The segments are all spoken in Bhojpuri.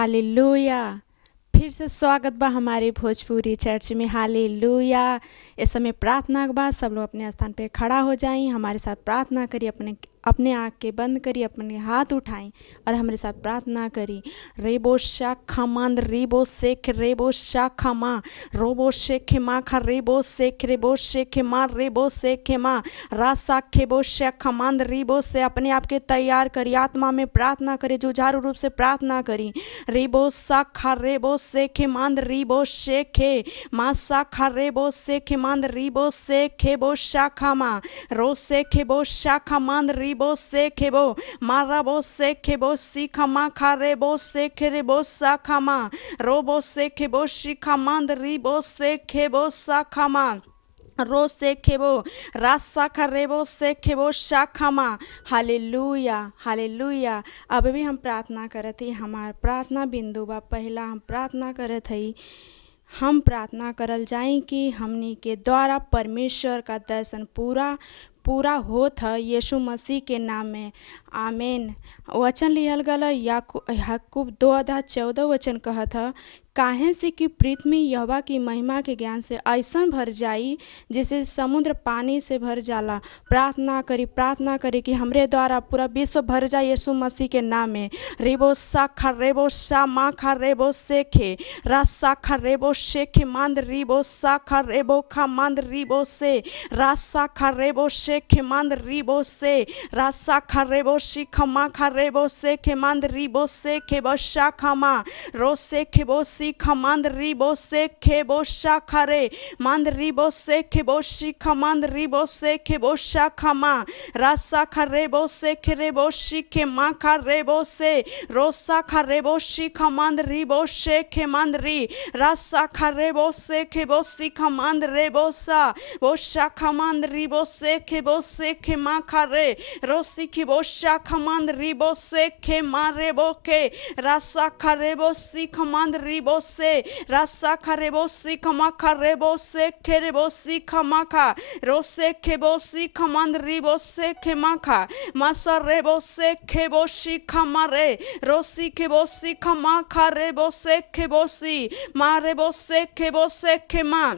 हालेलुया। फिर से स्वागत बा हमारे भोजपुरी चर्च में। हालेलुया। इस समय प्रार्थना के बाद सब लोग अपने स्थान पे खड़ा हो जाएं, हमारे साथ प्रार्थना करिए। अपने अपने आँख के बंद करिए, अपने हाथ उठाएं और हमारे साथ प्रार्थना करी। रेबो शाखा मंद रेबो सेख रेबो शाखा माँ रोबो शेखे माँ खा रेबो सेख रेबो शेखे माँ रेबो सेखे माँ रासा खेबो शाखा मंद रेबो से अपने आप के तैयार करी। आत्मा में प्रार्थना करी, जुझारू रूप से प्रार्थना करी। रेबो शाखा रेबो सेखे मंद रेबो शेखे माँ शाखा रेबो सेखे मंद रेबो सेखे बो शाखा माँ रो सेखे बो शाखा मंद रिबो से खेबो माराबो से खेबो सीखा मा खारेबो से खेरेबो साखा मा रोबो से खेबो शिखा मंद रिबो से खेबो साखा मा रो से खेबो रासा खरेबो से खेबो शाखा मा। Hallelujah hallelujah. अब भी हम प्रार्थना करत ही, हमार प्रार्थना बिंदु बा पहला हम प्रार्थना करत हई। हम प्रार्थना करल जाई कि हमनी के द्वारा परमेश्वर का दर्शन पूरा होत है यीशु मसीह के नाम में। आमीन। वचन लिहल गल याकूब 2:14 वचन कहत है, काहे से कि पृथ्वी यहोवा की महिमा के ज्ञान से ऐसा भर जाई जैसे समुद्र पानी से भर जाला। प्रार्थना करी कि हमरे द्वारा पूरा विश्व भर जाए यीशु मसीह के नाम में। रेबो साखा रेबो शा मा खा रेबो सेखे रा साखा रेबो शेखे मंद रिबो साखा रेबो खा मंद रिबो से रा साखा रेबो शेखे मंद रिबो से रा साखा रेबो शिखा मा खा रेबो सेखे मंद रिबो सेखे बो शाखा मा रो सेखे बो सीखा मंद रिबो सेखे बो शाखा रे मंद रिबो सेखे बो शिखा मंद रिबो सेखे बो शाखा मा रा साखा रेबो सेखे रेबो शिखे मा खा रेबो से रो साखा रेबो शिखा मंद रिबो शेखे मंद री रा साखा रेबो सेखे बो सीखा मंद रेबो सा वो शाखा मंद रिबो सेखे बो सेखे मा खा रे रो सीखी बो शाखा मंद रिबो सेखे मा रेबो के रा साखा रेबो सीखा मंद रिबो से रा साखा रेबो सीखा मा खा रेबो सेखे रेबो सीखा मा खा रो सेखे बो सीखा मंद रिबो सेखे मा खा मासा रेबो सेखे बो शिखा मा रे रो सीखे बो सीखा मा खा रेबो सेखे बो सी मा रेबो सेखे बो सेखे मा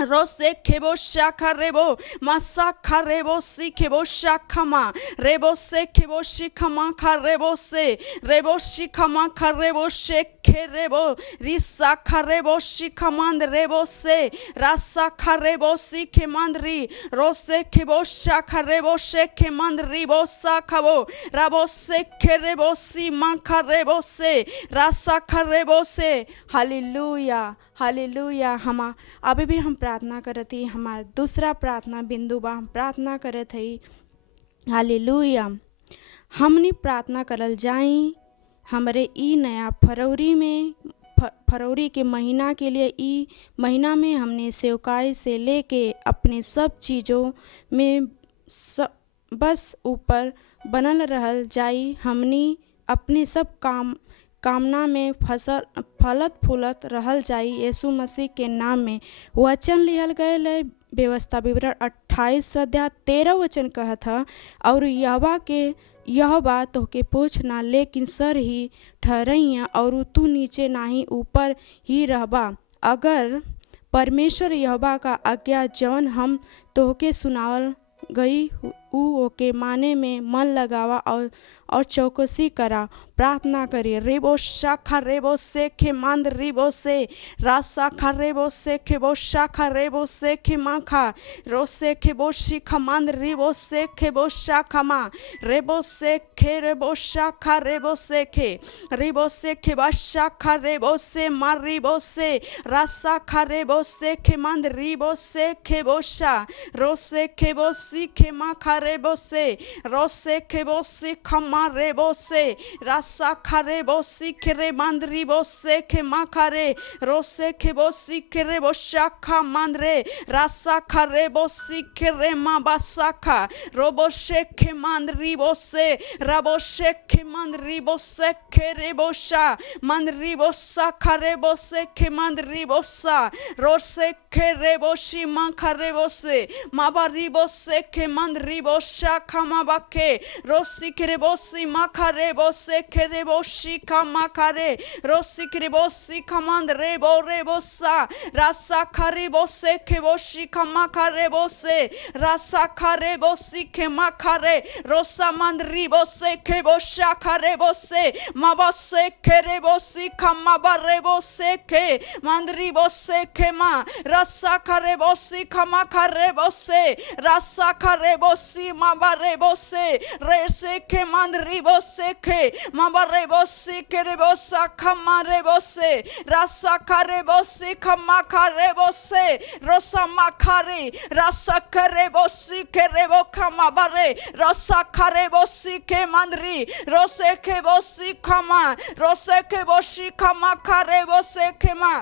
रोसे खेबो शाखा रेबो मासा खा रेबो सी खेबो शाखा मा रेबो से खेबो शिखा मा खा रेबो से रेबो शिखा मा खा रेबो शेखे रेबो रिसा खा रेबो शिखा मंद रेबो से रासा खा रेबो सीखे मंद री रोसे खेबो शाखा रेबो शेखे मंद रिबो सा खाबो राबो से खे रेबो सी मा खा रेबो से रासा खा रेबो से। Hallelujah hallelujah. हम अभी भी हम प्रार्थना करत ही, हमार दूसरा प्रार्थना बिंदु बा हम प्रार्थना करत हई। हालेलुया। हमनी प्रार्थना करल जाई हमरे ई नया फरवरी के महीना के लिए। ई महीना में हमने सेवकाई से लेके अपने सब चीज़ों में बस ऊपर बनल रहल जाई। हमनी अपने सब कामना में फलत फूलत रहल जाई यीशु मसीह के नाम में। वचन लिहल गए व्यवस्था विवरण 28 अध्याय 13 वचन कहत है, और यहोवा तोहके पूछ ना लेकिन सर ही ठहरइया और तू नीचे नाही ऊपर ही रहबा। अगर परमेश्वर यहोवा का आज्ञा जौन हम तोहके सुनावल गई ओके माने में मन लगावा और चौकसी करा। प्रार्थना करिए। रेबो शाखा रेबो सेखे मंद रिबो से रासा खा रेबो सेखे बो शाखा रेबो सेखे माखा रो सेखे बो शिखा मंद रिबो सेखे बो शाखा मा रेबो सेखे रेबो शाखा रेबो सेखे रिबो सेखे बा शाखा रेबो से मार रिबो से रासा खा रेबो सेखे मंद रिबो सेखे बो शा रो सेखे बो सीखे माखा रेबो से रो सेखे बो सीखा मा रेबो से रासा खरे बो सीखे रे मंद रिबो सेखे मा खरे रो सेखे बो सीखे रे बो शाखा मंद रे रासा खरे बो सीखे रे मा बासाखा रोबो शेखे मंद रिबो से रबो शेखे मंद रिबो सेखे रे बो शा मंद रिबो सा खरे बो सेखे मंद रिबो सा रो सेखे रे बो शी मा खरे बो से मा बा रिबो सेखे मंद रिबो शाखा मा बाके रो सीखे रे बो सी मा खरे बो से के रेबोशी खमा खरे रोसी के रेबोसी खमंद रेबो रेबोसा रासा खरे बोसे के बोशी खमा खरे बोसे रासा खरे बोसी के मा खरे रोसा मंद रिबोसे के बोशा खरे बोसे माबोसे के रेबोसी खमा बरे बोसे के मंदरी बोसे के मा रसा खरे बोसी खमा खरे बोसे रसा खरे बोसी माबरे बोसे रेसे के मंदरी बोसे के माबरे बोसी के रे बोसा खमा रे बोसे रसा खरे बोसी खमा खरे बोसे रसा मा खरे रसा खरे बोसी के रे बो खमा बरे रसा खरे बोसी के मंदरी रोसे के बोसी खमा रोसे के बोसी खमा खरे बोसे के मा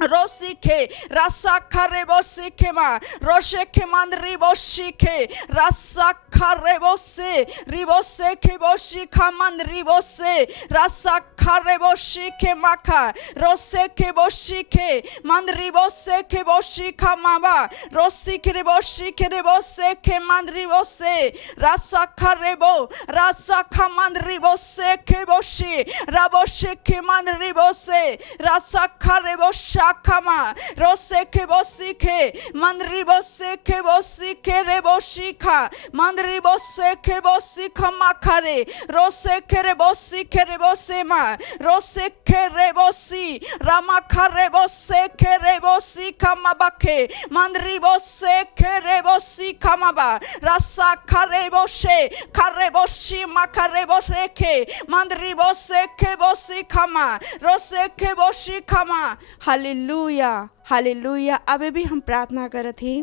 रोसी के रसा खरे बोसी के मा रोशे के मंदरी बोशी के रसा खरे बोसे रिबोसे के बोशी खमंद रिबोसे रसा खरे बोशी के माखा रोसे के बोशी के मंदरी बोसे के बोशी खमावा रोसी के बोशी के बोसे के मंदरी बोसे रसा खरे बो रसा खमंदरी बोसे के बोशी रबोशी के मंदरी बोसे रसा खरे बोशा खमा रोसे के बोसी के मंदरी बोसे के बोसी के रे बोशी खा मंदरी बोसे के बोसी खमा खरे रोसे के रे बोसे मा रोसे के रे बोसी रामा खरे बोसे के रे बोसी खमा बखे मंदरी बोसे के रे बोसी खमा बा रसा खरे बोशी मा खरे बोसे के मंदरी बोसे के बोसी खमा रोसे के बोशी खमा हालेलुया हालेलुया। अभी भी हम प्रार्थना करत ही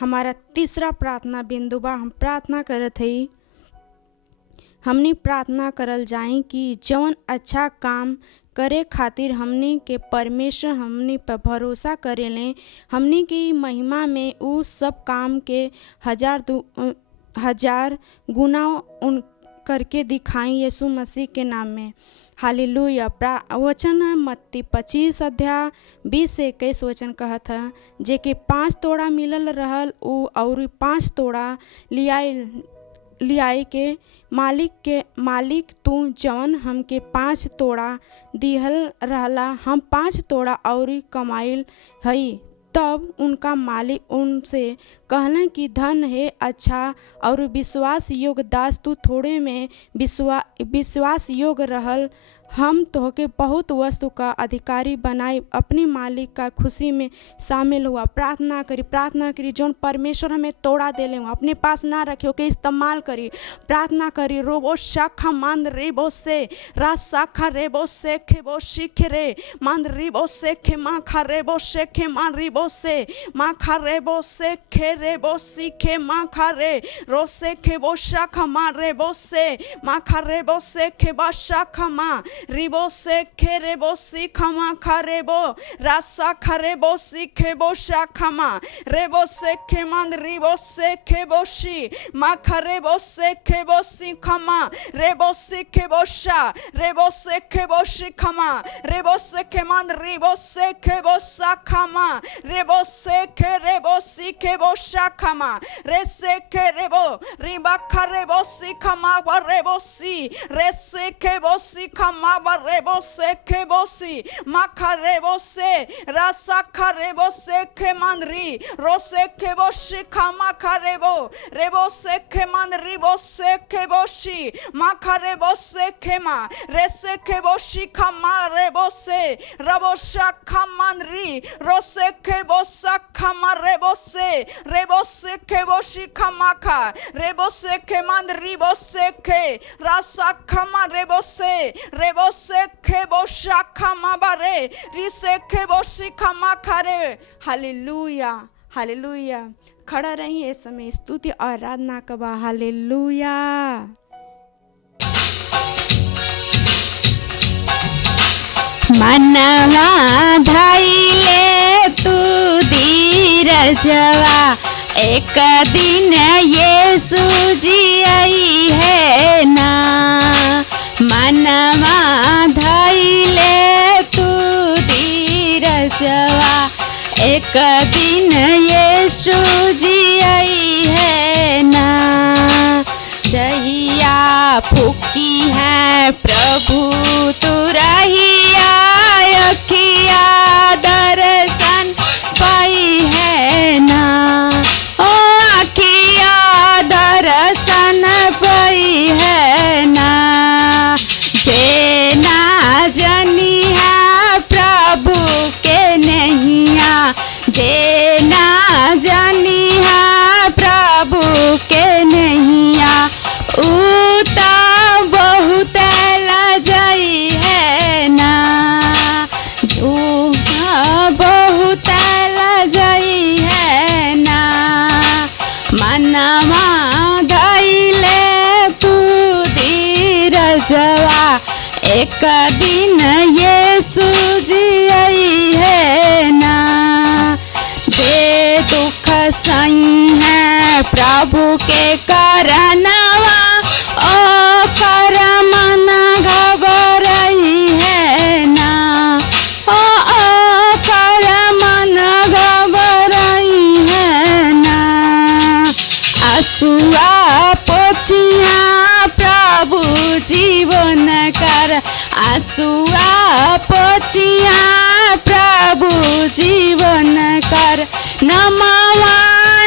हमारा तीसरा प्रार्थना बिंदु बा हम प्रार्थना करत ही हमनी प्रार्थना करल जाए कि जौन अच्छा काम करे खातिर हमनी के परमेश्वर हमनी पर भरोसा करेलें हमनी की महिमा में उ सब काम के हजार गुना उन करके दिखाई यीशु मसीह के नाम में हालेलुया। वचन है मत्ती 25 अध्याय 20 से 21 वचन कहत है जे के 5 तोड़ा मिलल रहल उ और 5 तोड़ा लियाई के मालिक तू जवन हमके 5 तोड़ा दिहल रहला हम 5 तोड़ा और कमाइल हई। तब उनका मालिक उनसे कहना कि धन है अच्छा और विश्वास योग्य दास तू थोड़े में विश्वास योग्य रहल हम तोहके बहुत वस्तु का अधिकारी बनाए अपने मालिक का खुशी में शामिल हुआ। प्रार्थना करी जौन परमेश्वर हमें तोड़ा देले हुआ अपने पास ना रखे के इस्तेमाल करी प्रार्थना करी रोबो शाखा मंद रेबो से रा शाखा रेबो से खेबो शिखे रे मंद रेबो से खे माँ खा रेबो से खे माँ रेबो से माँ खा रेबो से खे रेबो सीखे माँ खा रे रो से खेबो शाखा माँ रेबो से माँ खा रेबो से खेबा शाखा माँ रिबो से खेरेबो सी खमा खरेबो रासा खरेबो सी खेबो शाखमा रेबो से खेमंद रिबो से खेबोशी मा खरेबो से खेबोसी खमा रेबो से खेबोशा रेबो से खेबोशी खमा रेबो से खेमंद रिबो से खेबोसा खमा रेबो से खेरेबो सी खेबोशा खमा रे से खेरेबो रिबा खरेबो सी खमा रेबो सी रे से खेबोसी खमा रेबो से खेबोसी माखा रेबो से रासा खरेबो से खेमंदरी रो से खेबोशी खमा खरेबो रेबो से खेमंदरी बो से खेबोशी माखा रेबो से खेमा रे से खेबोशी खमा रेबो से रबोशा खमंदरी रो से खेबोसा खमा रेबो से खेबोशी खमा खा रेबो से खेमंदरी बो से खे रासा खमा रेबो से खेबो शाखा माबारे रिसे खेबो शिखा माखारे। Hallelujah hallelujah. खड़ा रही इस समय स्तुति और आराधना कबा। हालेलुया। मनवा धाइले तू धीरजवा एक दिन यीशु जी आई है ना मनवा धाइले तू धीरजवा एक दिन यीशु जी आई है ना जहिया फूकी है प्रभु तू रहिया अखिया दर्शन पाई है ना, ओ अखिया दर्शन पाई है ना। जे ना जानी है प्रभु के नैया, जे ना जानी है प्रभु के नैया, ऊ तो बहुत लजाई है ना, जो बहुत लजाई है ना। मनवा धइले तू धीरजवा, एक दिन यीशु जी आई है ना। जे दुख सही है प्रभु के करनवा, ओ कर मन घबराई है ना, ओ कर मन घबराई है ना। आंसुआ पोछिया प्रभु जीवन कर, आंसुआ पोछिया प्रभु जीवन कर। नमवा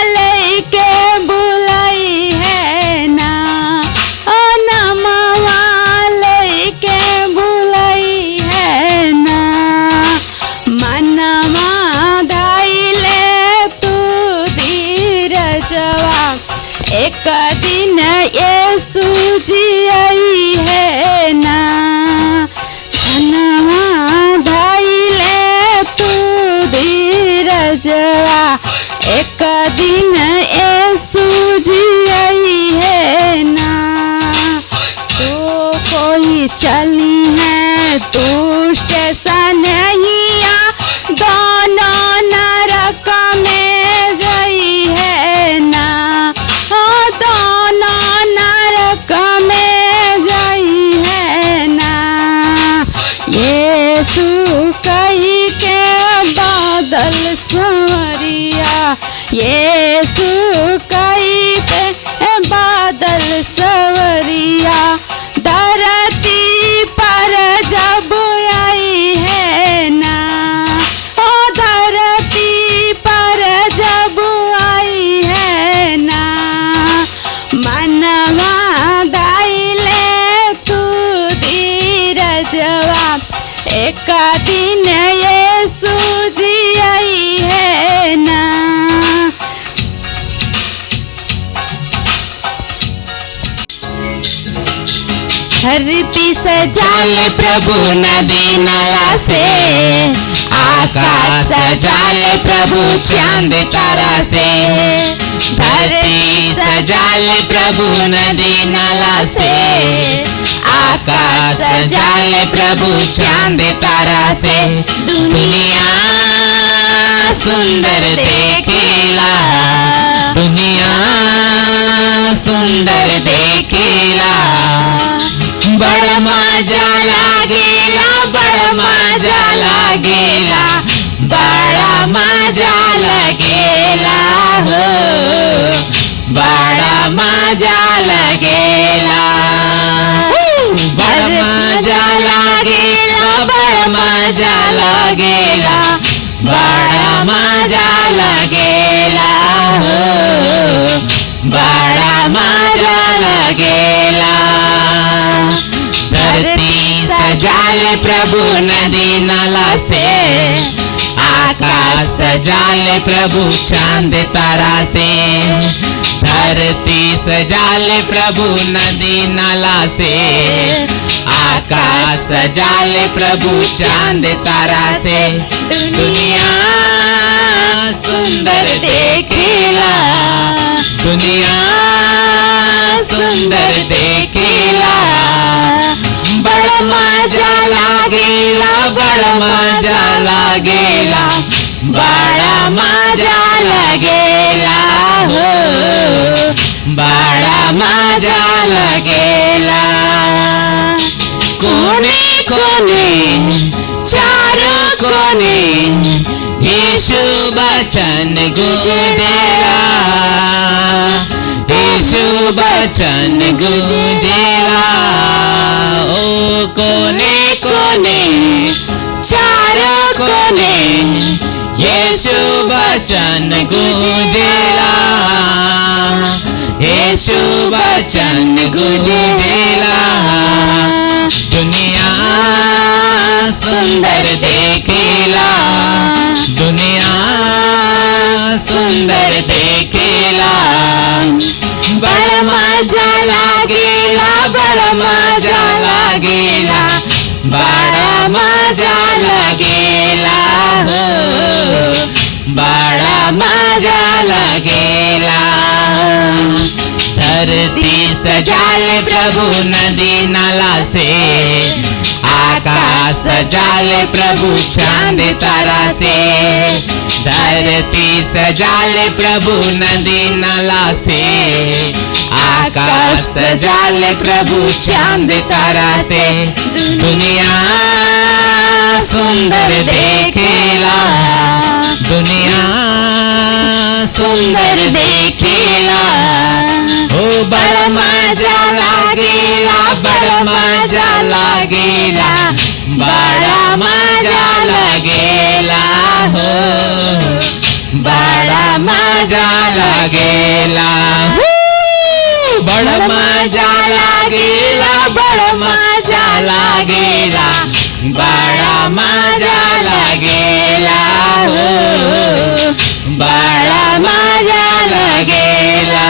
लेके बुलाई है ना, ओ नमवा लेके बुलाई है ना। मनवा धइले तू धीरजवा, एक दिन यीशु जी आई है ना। मनवा धइले तू धीरजवा, एक दिन यीशु जी आई है ना। तो कोई चली है दुष्ट सनहिया, दोनों नरक में जाई है ना, ओ दोनों नरक में जाई है ना। यीशु कही के बादल संवरिया, यीशु कही के बादल संवरिया, धरती पर जब आई है ना, ओ धरती पर जब आई है ना। मनवा धइले तू धीरजवा, एक दिन यीशु जी आई है ना। धरती सजाले प्रभु नदी नाला से, आकाश सजाले प्रभु चांद तारा से। धरती सजाले प्रभु नदी नाला से, आकाश सजाले प्रभु चांद तारा से। दुनिया सुंदर देखेला, दुनिया सुंदर देखेला, बड़ मजा लागेला, बड़ मजा लागेला, बड़ा मजा लगेला हो, बड़ा मजा लगेला, बड़ मजा लागेला, बड़ मजा लगेला, बड़ा मजा लगेला हो, बड़ा मजा लगेला। धरती सजाले प्रभु नदी नाला से, आकाश सजाले प्रभु चांद तारा से। धरती सजाले प्रभु नदी नाला से, आकाश सजाले प्रभु चांद तारा से। दुनिया सुंदर देखेला, दुनिया सुंदर देखेला, बड़ मजा लागेला, बड़ मजा लागेला, बड़ा मजा लगेला हो, बड़ा मजा लगेला। कोने कोने चारों कोने यीशु वचन गूंजेला, यीशु वचन गूंजेला। ओ कोने कोने चारों कोने यीशु वचन गूंजेला। यीशु वचन गूंजेला। दुनिया सुंदर देखेला। दुनिया सुंदर देखेला। बड़ा मजा लागेला। बड़ा मजा लागेला। बड़ा मजा लगेला। हो बड़ा मजा लगेला। धरती सजाले प्रभु नदी नाला से। आकाश सजाले प्रभु चांद तारा से। धरती सजाले प्रभु नदी नाला से। आकाश सजाले प्रभु चांद तारा से। दुनिया सुंदर देखेला। दुनिया सुंदर देखेला। ओ बड़ा मजा लागेला। बड़ा मजा लागेला। बड़ा मजा लगेला। हो बड़ा मजा लगेला। बड़ा मजा लागेला। बड़ा मजा लागेला। बड़ा मजा लगेला। हो बड़ा मजा लगेला।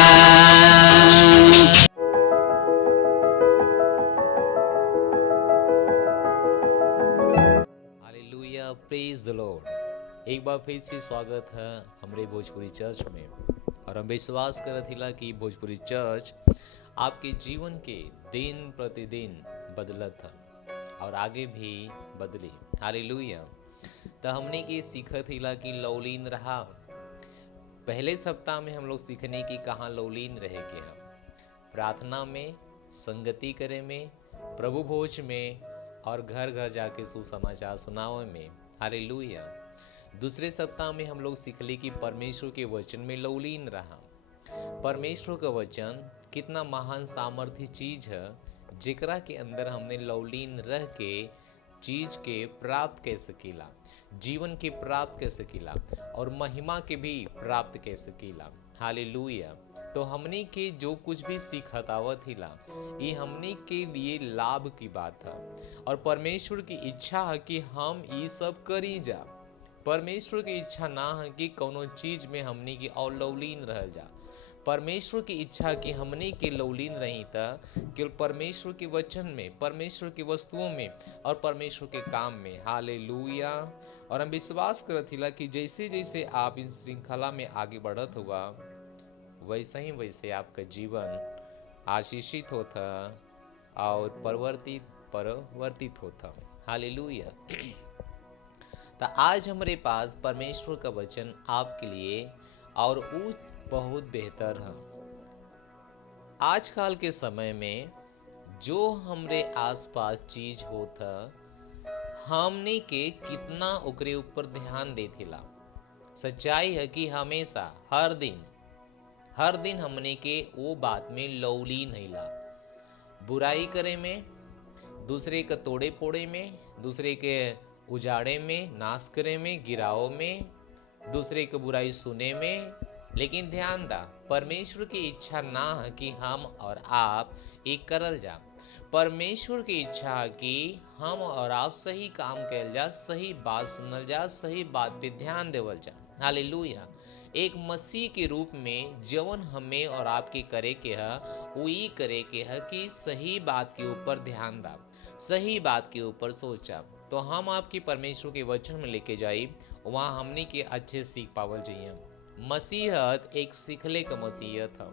हालेलुया, प्रेज द लॉर्ड। एक बार फिर से स्वागत है हमारे भोजपुरी चर्च में। और हम विश्वास करत हिला कि भोजपुरी चर्च आपके जीवन के दिन प्रतिदिन बदलत है और आगे भी बदली। हालेलुया। तो हमने के सीखत हिला कि लौलीन रहा। पहले सप्ताह में हम लोग सीखने की कहाँ लौलीन रहे के हम प्रार्थना में, संगति करे में, प्रभु भोज में और घर घर जाके सुसमाचार सुनावे में। हालेलुया। दूसरे सप्ताह में हम लोग सीखले कि परमेश्वर के वचन में लौलीन रहा। परमेश्वर का वचन कितना महान सामर्थ्य चीज है, जेकरा के अंदर हमने लौलीन रह के चीज के प्राप्त कर सकीला, जीवन के प्राप्त कर सकीला और महिमा के भी प्राप्त कर सकीला। हालेलुया। तो हमने के जो कुछ भी सीखत आवत हिला, ये हमने के लिए लाभ की बात है और परमेश्वर की इच्छा है कि हम ये सब करी जा। परमेश्वर की इच्छा ना है कि कोनो चीज में हमने की और लौलीन रह जा। परमेश्वर की इच्छा कि हमने के लौलीन रही था केवल परमेश्वर के वचन में, परमेश्वर की वस्तुओं में और परमेश्वर के काम में। हालेलुया। और हम विश्वास करत हिला कि जैसे जैसे आप इस श्रृंखला में आगे बढ़त हुआ, वैसे ही आपका जीवन आशीषित होता और परिवर्तित होता। हालेलुया। तो आज हमारे पास परमेश्वर का वचन आपके लिए और वो बहुत बेहतर है। आजकल के समय में जो हमरे आसपास चीज होता, हमने के कितना ओकरे ऊपर ध्यान देथिला। सच्चाई है कि हमेशा हर दिन हमने के वो बात में लौलीन हिला। बुराई करे में, दूसरे का तोड़े फोड़े में, दूसरे के उजाड़े में, नाश करे में, गिराओ में, दूसरे की बुराई सुने में। लेकिन ध्यान दा, परमेश्वर की इच्छा ना है कि हम और आप एक करल जा। परमेश्वर की इच्छा है कि हम और आप सही काम कल जा, सही बात सुनल जा, सही बात पे ध्यान देवल जा। हालेलुया। एक मसीह के रूप में जवन हमें और आपके करे के है, वही करे के है कि सही बात के ऊपर ध्यान दा, सही बात के ऊपर सोचा। तो हम आपकी परमेश्वर के वचन में लेके जाई, वहाँ हमने के अच्छे सीख पावल चाहिए। मसीहत एक सीखले का मसीहत है।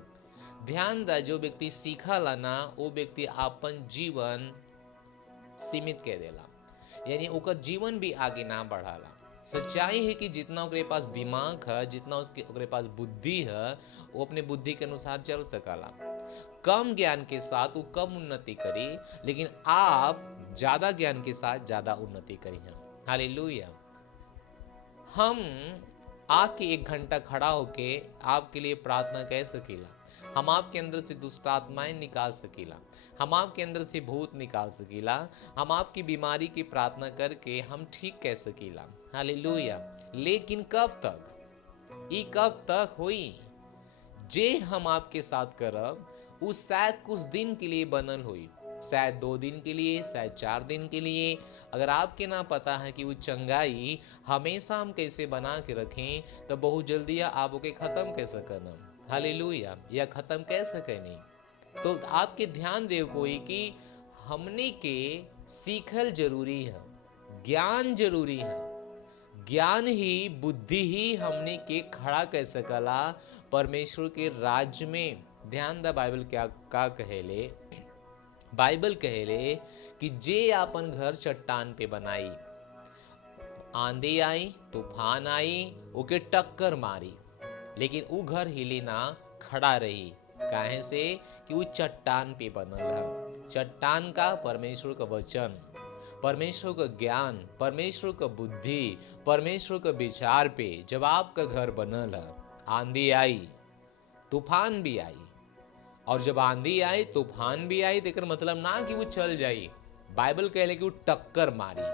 ध्यान दा, जो व्यक्ति सीखला ना, वो व्यक्ति अपन जीवन सीमित कर देला, यानी ओकर जीवन भी आगे ना बढ़ाला। सच्चाई है कि जितना उसके पास दिमाग है, जितना उसके पास बुद्धि है, वो अपने बुद्धि के अनुसार चल सकला। कम ज्ञान के साथ वो कम उन्नति करी, लेकिन आप ज्यादा ज्ञान के साथ ज्यादा उन्नति करी हैं। हालेलुया। हम आके 1 घंटा खड़ा होके आपके लिए प्रार्थना कर सकीला। हम आपके अंदर से दुष्ट आत्माएं निकाल सकीला, हम आपके अंदर से भूत निकाल सकीला, हम आपकी बीमारी की प्रार्थना करके हम ठीक कह सकीला। हालेलुया। लेकिन कब तक, ई कब तक होई? जे हम आपके साथ करब उ शायद कुछ दिन के लिए बनल हुई, शायद 2 दिन के लिए, शायद 4 दिन के लिए। अगर आपके ना पता है कि वो चंगाई हमेशा हम कैसे बना के रखें, तो बहुत जल्दी आप ओके ख़त्म कैसे करना। हालेलुया। या ख़त्म कैसे करनी, तो आपके ध्यान देव कोई कि हमने के सीखल जरूरी है, ज्ञान जरूरी है। ज्ञान ही, बुद्धि ही हमने के खड़ा कर सकला परमेश्वर के राज्य में। ध्यान दा, बाइबल क्या का कहेले? बाइबल कहेले कि जे आपन घर चट्टान पे बनाई, आंधी आई, तूफान आई, ओके टक्कर मारी, लेकिन वो घर हिली ना, खड़ा रही। काहे से? कि वो चट्टान पे बनल है। चट्टान का परमेश्वर का वचन, परमेश्वर का ज्ञान, परमेश्वर का बुद्धि, परमेश्वर का विचार पे जब आपका घर बनल है, आंधी आई, तूफान भी आई, और जब आंधी आई, तूफान भी आई, तो मतलब ना कि वो चल जाई। बाइबल कहले कि वो टक्कर मारी,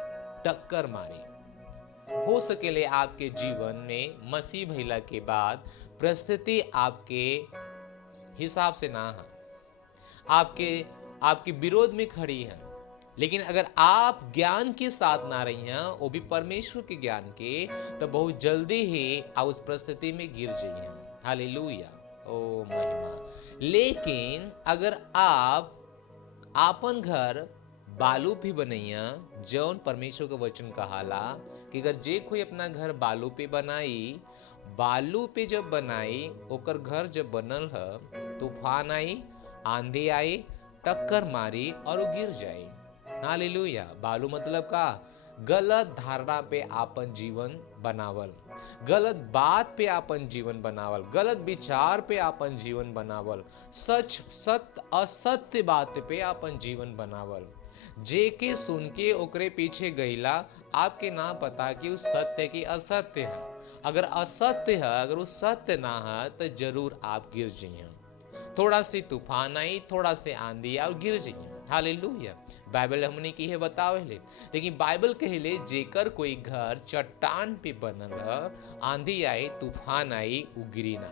टक्कर मारी। हो सकेले आपके जीवन में मसीह भइला के बाद परिस्थिति आपके हिसाब से ना है, आपके आपके विरोध में खड़ी है, लेकिन अगर आप ज्ञान के साथ ना रही हैं, वो भी परमेश्वर के ज्ञान के, तो बहुत जल्दी ही आप उस परिस्थिति में गिर जाइए। हालेलुया। ओ महिमा। लेकिन अगर आप आपन घर बालू पे बनैया, जौन परमेश्वर का वचन कहाला कि अगर जे कोई अपना घर बालू पे बनाई, बालू पे जब बनाई, ओकर घर जब बनल है, तूफान आई, आंधी आई, टक्कर मारी और वो गिर जाई। हालेलुया। बालू मतलब का? गलत धारणा पे आपन जीवन बनावल, गलत बात पे आपन जीवन बनावल, गलत विचार पे आपन जीवन बनावल, सच सत्य असत्य बात पे आपन जीवन बनावल, जे के सुन के ओकरे पीछे गईला, आपके ना पता कि वो सत्य की असत्य है। अगर असत्य है, अगर वो सत्य ना है, तो जरूर आप गिर जाइए। थोड़ा सी तूफान आई, थोड़ा से आंधी आई और गिर जाइए। हालेलुया। बाइबल हमने की है बतावेले, लेकिन बाइबल कहले जेकर कोई घर चट्टान पे बनल है, आंधी आई, तूफान आई, वो गिरी ना।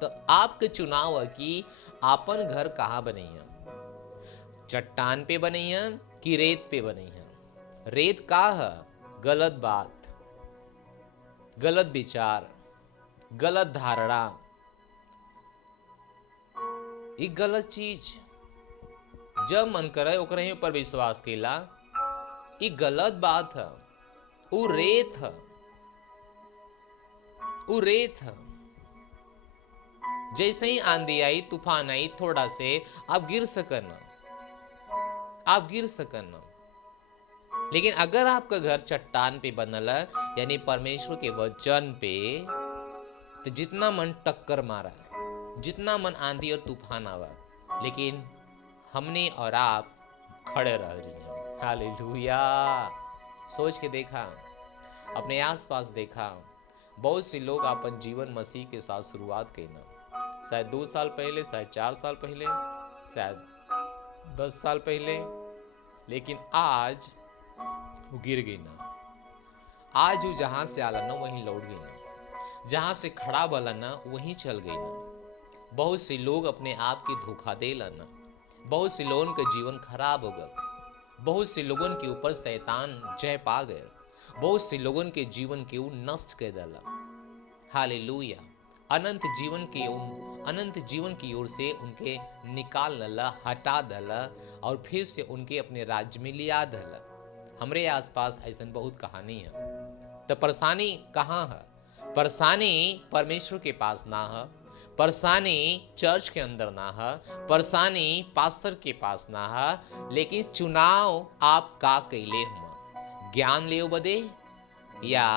तो आपके चुनाव है कि आपन घर कहाँ बनैया, चट्टान पे बनैया कि रेत पे बनैया। रेत का है? गलत बात, गलत विचार, गलत धारणा, ये गलत चीज जब मन करे ओकरे ऊपर विश्वास केला, ये गलत बात है। वो रेत है, वो रेत है। जैसे ही आंधी आई, तूफान आई, थोड़ा से आप गिर सकना, आप गिर सकना। लेकिन अगर आपका घर चट्टान पे बनल है, यानी परमेश्वर के वचन पे, तो जितना मन टक्कर मारा, जितना मन आंधी और तूफान आवा, लेकिन हमने और आप खड़े रह जाइए। हालेलुया। सोच के देखा, अपने आसपास देखा, बहुत से लोग अपन जीवन मसीह के साथ शुरुआत करना, शायद 2 साल पहले, शायद 4 साल पहले, शायद 10 साल पहले, लेकिन आज वो गिर गई ना। आज वो जहां से आला ना वहीं लौट गई ना, जहां से खड़ा बला ना वहीं चल गई ना। बहुत से लोग अपने आप के धोखा दे ना, बहुत से लोगों का जीवन खराब हो गया, बहुत से लोगों के ऊपर शैतान जय पा गए, बहुत से लोगों के जीवन के वो नष्ट कर डाला। हालेलुया। अनंत जीवन की ओर से उनके निकाल डाला, हटा डाला, और फिर से उनके अपने राज्य में लिया डाला। हमरे आसपास ऐसा बहुत कहानी है। तो परेशानी कहाँ है? परेशानी परमेश्वर के पास ना है, परेशानी चर्च के अंदर ना है, परेशानी पास्टर के पास ना है, लेकिन चुनाव आप का कैले हुआ, ज्ञान ले बदे या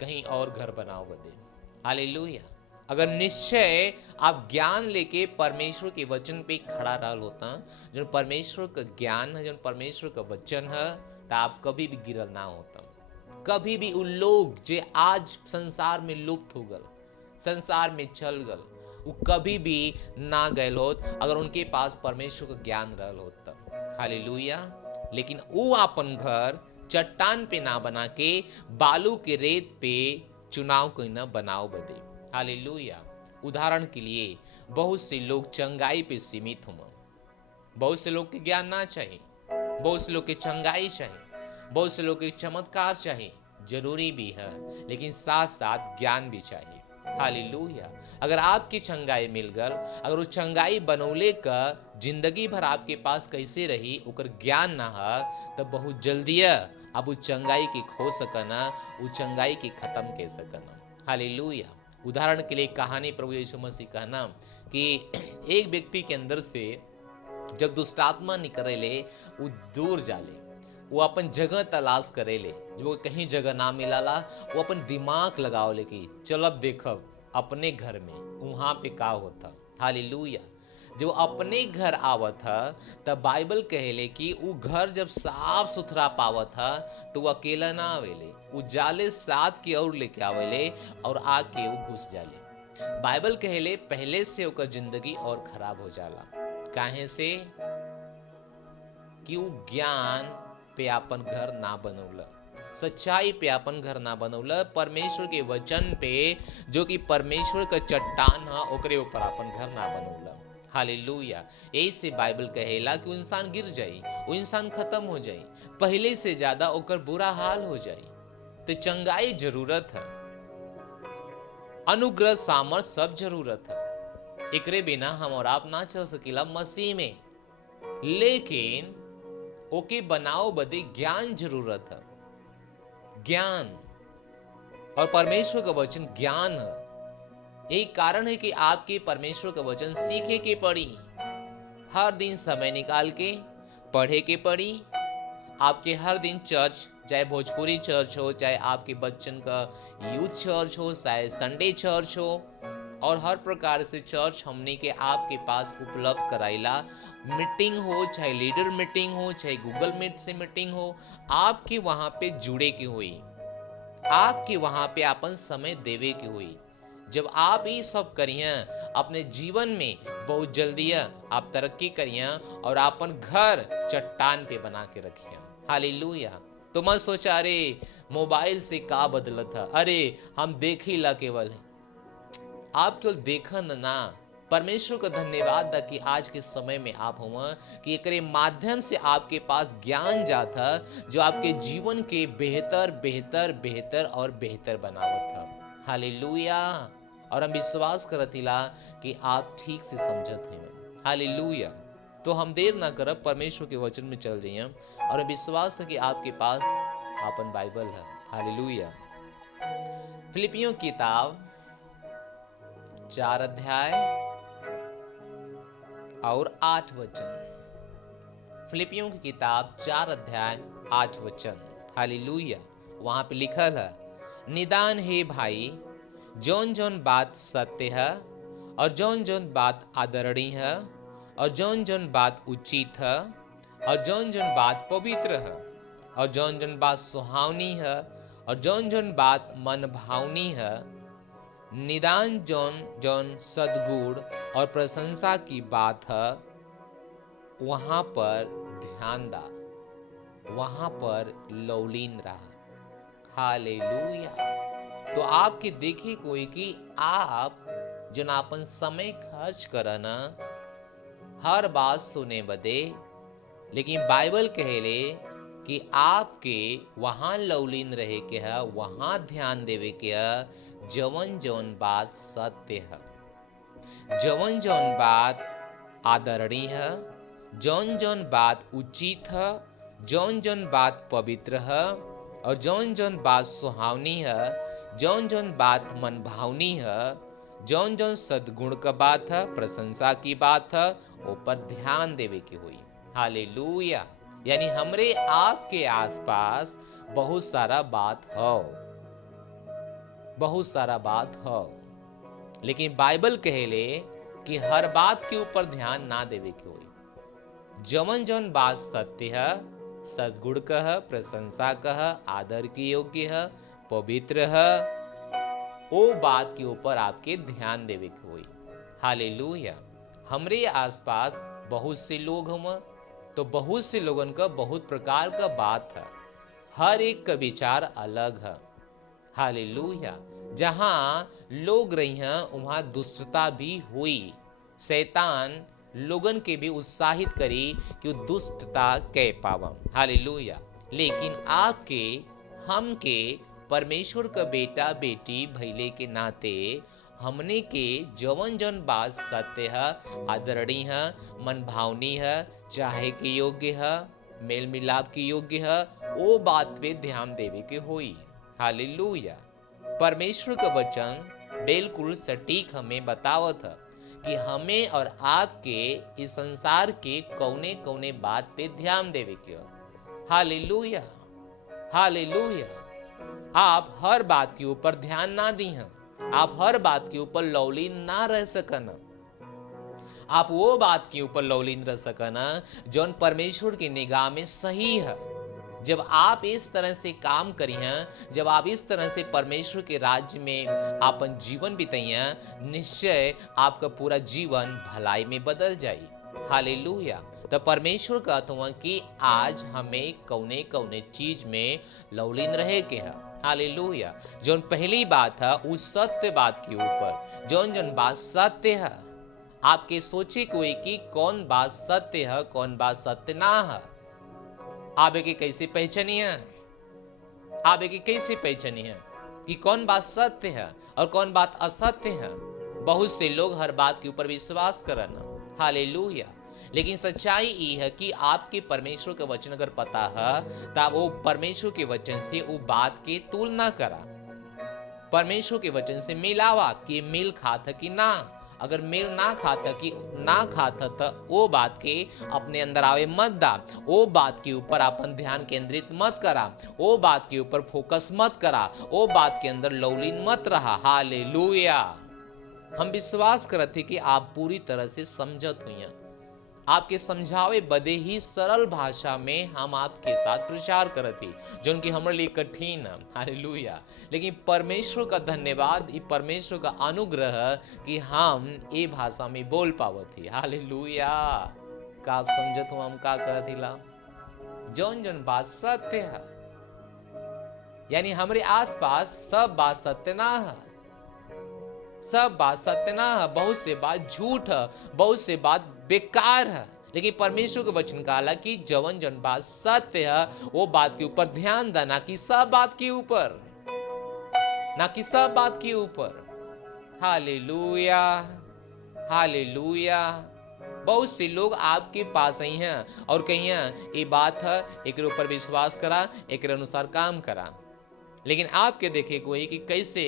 कहीं और घर बनाओ बदे। हालेलुया। अगर निश्चय आप ज्ञान लेके परमेश्वर के वचन पे खड़ा रहा होता, जो परमेश्वर का ज्ञान है, जो परमेश्वर का वचन है, तो आप कभी भी गिरल ना होता। कभी भी उन लोग जो आज संसार में लुप्त हो गए, संसार में चल गल, वो कभी भी ना गयल होत अगर उनके पास परमेश्वर का ज्ञान रहल होत तब। हालेलुया। लेकिन वो अपन घर चट्टान पे ना बना के बालू के रेत पे चुनाव कोई ना बनाओ बदे। हालेलुया। उदाहरण के लिए बहुत से लोग चंगाई पे सीमित हों, बहुत से लोग के ज्ञान ना चाहिए, बहुत से लोग के चंगाई चाहिए, बहुत से लोग के चमत्कार चाहिए, जरूरी भी है, लेकिन साथ साथ ज्ञान भी चाहिए। हालेलुया। अगर आपकी चंगाई मिल गल, अगर वो चंगाई बनौले का जिंदगी भर आपके पास कैसे रही ओकर ज्ञान ना है, तब बहुत जल्दी अब उस चंगाई के खो सकना, उस चंगाई के खत्म के सकना। हालेलुया। उदाहरण के लिए कहानी प्रभु यीशु मसीह कहना कि एक व्यक्ति के अंदर से जब दुष्ट आत्मा निकले, वो दूर जाले, वो अपन जगह तलाश करेले, जब वो कहीं जगह ना मिलाला, वो अपन दिमाग लगाओ ले कि चलब देखब अपने घर में वहां पे का होता। हालेलुया। जब अपने घर आवत था तब बाइबल कहेले कि वो घर जब साफ सुथरा पावत था तो वो अकेला ना आवेले, वो जाले साथ की और लेके आवेले और आके वो घुस जाले। बाइबल कहेले पहले से ओकर जिंदगी और खराब हो जाला। काहे से कि वो ज्ञान पे अपन घर ना बनौला, सच्चाई पे अपन घर ना बनौला, परमेश्वर के वचन पे जो कि परमेश्वर का चट्टान है ओकरे ऊपर अपन घर ना बनौला। हालेलुया। ऐसे बाइबल कहेला कि वो इंसान गिर जाई, वो इंसान खत्म हो जाई, पहले से ज्यादा ओकर बुरा हाल हो जाई। तो चंगाई जरूरत है, अनुग्रह सामर्थ सब जरूरत है, एकरे बिना हम और आप ना चल सकीला मसीह में। लेकिन ओके बनाओ बदे ज्ञान जरूरत है, ज्ञान, और परमेश्वर का वचन ज्ञान है। एक कारण है कि आपके परमेश्वर का वचन सीखे के पड़ी, हर दिन समय निकाल के पढ़े के पड़ी। आपके हर दिन चर्च, चाहे भोजपुरी चर्च हो, चाहे आपके बच्चन का यूथ चर्च हो, चाहे संडे चर्च हो, और हर प्रकार से चर्च हमने के आपके पास उपलब्ध कराइला। मीटिंग हो, चाहे लीडर मीटिंग हो, चाहे गूगल मीट से मीटिंग हो, आपके वहां पे जुड़े के हुई, आपके वहां पे अपन समय देवे के हुई। जब आप ये सब करिए अपने जीवन में बहुत जल्दी आप तरक्की करिए और अपन घर चट्टान पे बना के रखिए। हालेलुया। तो मैं सोचा अरे मोबाइल से का बदलत था, अरे हम देख ही ला केवल, आप केवल देखन ना, परमेश्वर का धन्यवाद दा कि आज के समय में आप हुआ कि एकरे माध्यम से आपके पास ज्ञान जाता जो आपके जीवन के बेहतर बेहतर बेहतर और बेहतर बनावत था। हालेलुया। और हम विश्वास करतिला कि आप ठीक से समझत हैं। हालेलुया। तो हम देर ना करब, परमेश्वर के वचन में चल जाइए, और विश्वास है कि आपके पास अपन बाइबल है। हालेलुया। फिलिपियों की किताब 4 अध्याय और 8 वचन। फिलिपियों की किताब 4 अध्याय 8 वचन। हालेलुया। वहां पे लिखल है, निदान है भाई, जौन जौन बात सत्य है और जौन जौन बात आदरणीय है और जौन जौन बात उचित है और जौन जौन बात पवित्र है और जौन जौन बात सुहावनी है और जौन जौन बात मन भावनी है, निदान जौन जौन सद्गुण और प्रशंसा की बात है, वहां पर ध्यान दा, वहां पर लौलीन रहा। हालेलुया। तो आपके देखी कोई कि आप जन आपन समय खर्च करना हर बात सुने बदे, लेकिन बाइबल कहेले कि आपके वहां लौलीन रहे के है, वहां ध्यान देवे के है, जवन जवन बात सत्य है, जवन जवन बात आदरणीय है, जौन जौन बात उचित है, जौन जौन बात पवित्र है और जौन जौन बात सुहावनी है, जौन जौन बात मन भावनी है, जौन जौन सद्गुण का बात है, प्रशंसा की बात है, ऊपर ध्यान देवे की हुई। हालेलुया। यानी हमरे आपके आसपास बहुत सारा बात हो, बहुत सारा बात हो, लेकिन बाइबल कहेले कि हर बात के ऊपर ध्यान ना देवे की हुई। जवन जवन बात सत्य है, सद्गुण का है, प्रशंसा का है, आदर की योग्य है, पवित्र है, वो बात के ऊपर आपके ध्यान देवे के होई। हालेलुया। हमरे आसपास बहुत से लोग हम, तो बहुत से लोगन का बहुत प्रकार का बात है, हर एक का विचार अलग है। हालेलुया। जहां लोग रही हैं वहां दुष्टता भी हुई। शैतान लोगन के भी उत्साहित करी कि वो दुष्टता कह पावम। हालेलुया। लेकिन आपके हमके परमेश्वर का बेटा बेटी भइले के नाते हमने के जवन जन बात सत्य है, आदरणीय है, मन भावनी है, चाहे के योग्य है, मेल मिलाप के योग्य है, वो बात पे ध्यान देवे के होई। हालेलुया। परमेश्वर का वचन बिल्कुल सटीक हमें बतावत है कि हमें और आपके इस संसार के कौने कौने बात पे ध्यान देवे के हो। हालेलुया। हालेलुया। आप हर बात के ऊपर ध्यान ना दी हैं, आप हर बात के ऊपर लौलीन ना रह सकन। आप वो बात के ऊपर लौलीन रह सकन जौन परमेश्वर की निगाह में सही है। जब आप इस तरह से काम करी हैं, जब आप इस तरह से परमेश्वर के राज्य में अपन जीवन बिताइए, निश्चय आपका पूरा जीवन भलाई में बदल जाई। हालेलुया। तो परमेश्वर कहत हुआ कि आज हमें कौने कौने चीज में लौलीन रहे के है। हालेलुया। जौन पहली बात है उस सत्य बात के ऊपर, जौन जौन बात सत्य है, आपके सोचे कोई कि कौन बात सत्य है कौन बात सत्य ना है। आप एक कैसे पहचानिए, आप एक कैसे पहचानिए कि कौन बात सत्य है और कौन बात असत्य है। बहुत से लोग हर बात के ऊपर विश्वास करना। हालेलुया। लेकिन सच्चाई ये है कि आपके परमेश्वर का वचन अगर पता है तो वो परमेश्वर के वचन से वो बात की तुलना करा, परमेश्वर के वचन से मिलावा कि मेल खाता कि ना। अगर मेल ना खाता तो वो बात के अपने अंदर आवे मत दा, वो बात के ऊपर अपन ध्यान केंद्रित मत करा, वो बात के ऊपर फोकस मत करा, वो बात के अंदर लौलीन मत रहा। हालेलुया। हम विश्वास करते कि आप पूरी तरह से समझत हुई, आपके समझावे बदे ही सरल भाषा में हम आपके साथ प्रचार करती, जो कि हमारे लिए कठिन है। हालेलुया। लेकिन परमेश्वर का धन्यवाद, ये परमेश्वर का अनुग्रह कि हम ये भाषा में बोल पावती। हालेलुया। का आप समझत हो हम का कहतिला? जौन जौन बात सत्य है, यानी हमारे आसपास सब बात सत्य ना है, सब बात सत्य ना है। बहुत से बात झूठ है, बहुत से बात बेकार है। लेकिन परमेश्वर के वचन काला कि जवन जन बात सत्य है वो बात के ऊपर ध्यान देना, ना कि सब बात के ऊपर, ना कि सब बात के ऊपर। हालेलुया। हालेलुया। बहुत से लोग आपके पास ही हैं और कहिए ये बात है, एक ऊपर विश्वास करा, एक अनुसार काम करा। लेकिन आपके देखे कोई कि कैसे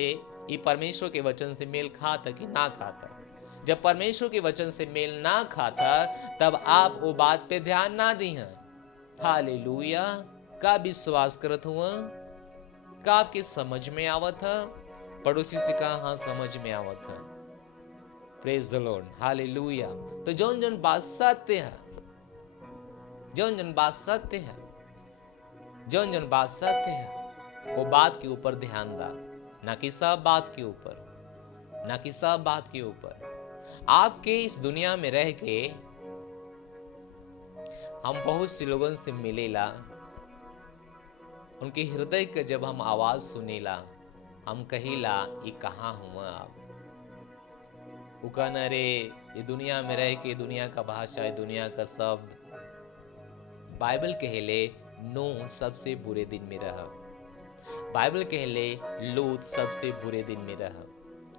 ये परमेश्वर के वचन से मेल खाता कि ना खाता। जब परमेश्वर के वचन से मेल ना खाता तब आप वो बात पे ध्यान ना दी हैं। हालेलुया। का विश्वास करत हुआ, का आपके समझ में आवत है? पड़ोसी से कहा हाँ समझ में आवत है। प्रेज द लॉर्ड। हालेलुया। तो जौन जौन बात सत्य है, जौन जौन बात सत्य है, जौन जौन बात सत्य है, वो बात के ऊपर ध्यान दा, ना कि सब बात के ऊपर, ना कि सब बात के ऊपर। आपके इस दुनिया में रह के हम बहुत से लोगों से मिलेला, उनके हृदय का जब हम आवाज सुनेला, हम कहिला ये कहाँ हुआ आप। वो कहना रे ये दुनिया में रह के दुनिया का भाषा है, दुनिया का शब्द। बाइबल कहले नूह सबसे बुरे दिन में रहा, बाइबल कहले लूत सबसे बुरे दिन में रहा।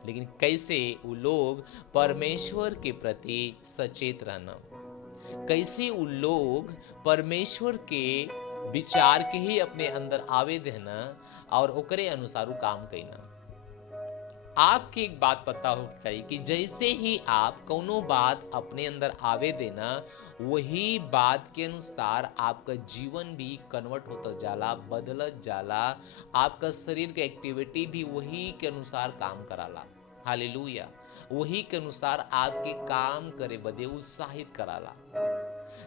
लेकिन कैसे वो लोग परमेश्वर के प्रति सचेत रहना, कैसे वो लोग परमेश्वर के विचार के ही अपने अंदर आवे देना और ओकरे अनुसार काम करना। आपकी एक बात पता हो चाहिए कि जैसे ही आप कोनो बात अपने अंदर आवे देना, वही बात के अनुसार आपका जीवन भी कन्वर्ट होता जाला, बदलत जाला। आपका शरीर का एक्टिविटी भी वही के अनुसार काम कराला। हालेलुया। वही के अनुसार आपके काम करे बदे उत्साहित कराला।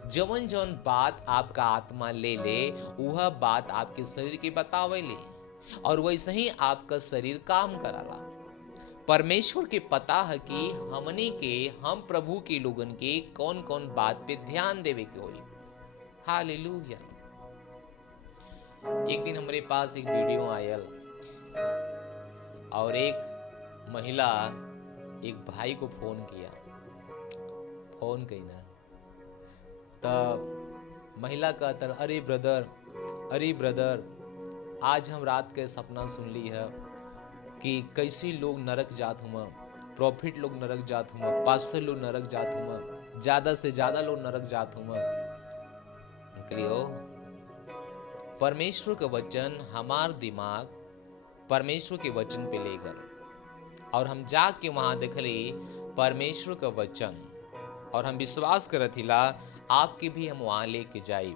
जवन जवन बात आपका आत्मा ले ले वह बात आपके शरीर के बतावे ले, और वैसे ही आपका शरीर काम कराला। परमेश्वर के पता है कि हम प्रभु के लोगन के कौन कौन बात पे ध्यान देवे के होई। हालेलुया। एक दिन हमारे पास एक वीडियो आयल और एक महिला एक भाई को फोन कही ना, तब महिला कहता, अरे ब्रदर आज हम रात के सपना सुन ली है कि कैसे लोग नरक जात हुआ, प्रॉफिट लोग नरक जात हुआ, 500 लोग नरक जात हुआ, ज्यादा से ज्यादा लोग नरक जात हुआ। निकलियो परमेश्वर का वचन हमार दिमाग परमेश्वर के वचन पे लेकर, और हम जाके वहां देखली परमेश्वर का वचन, और हम विश्वास करत हिला आपके भी हम वहां लेके जाई।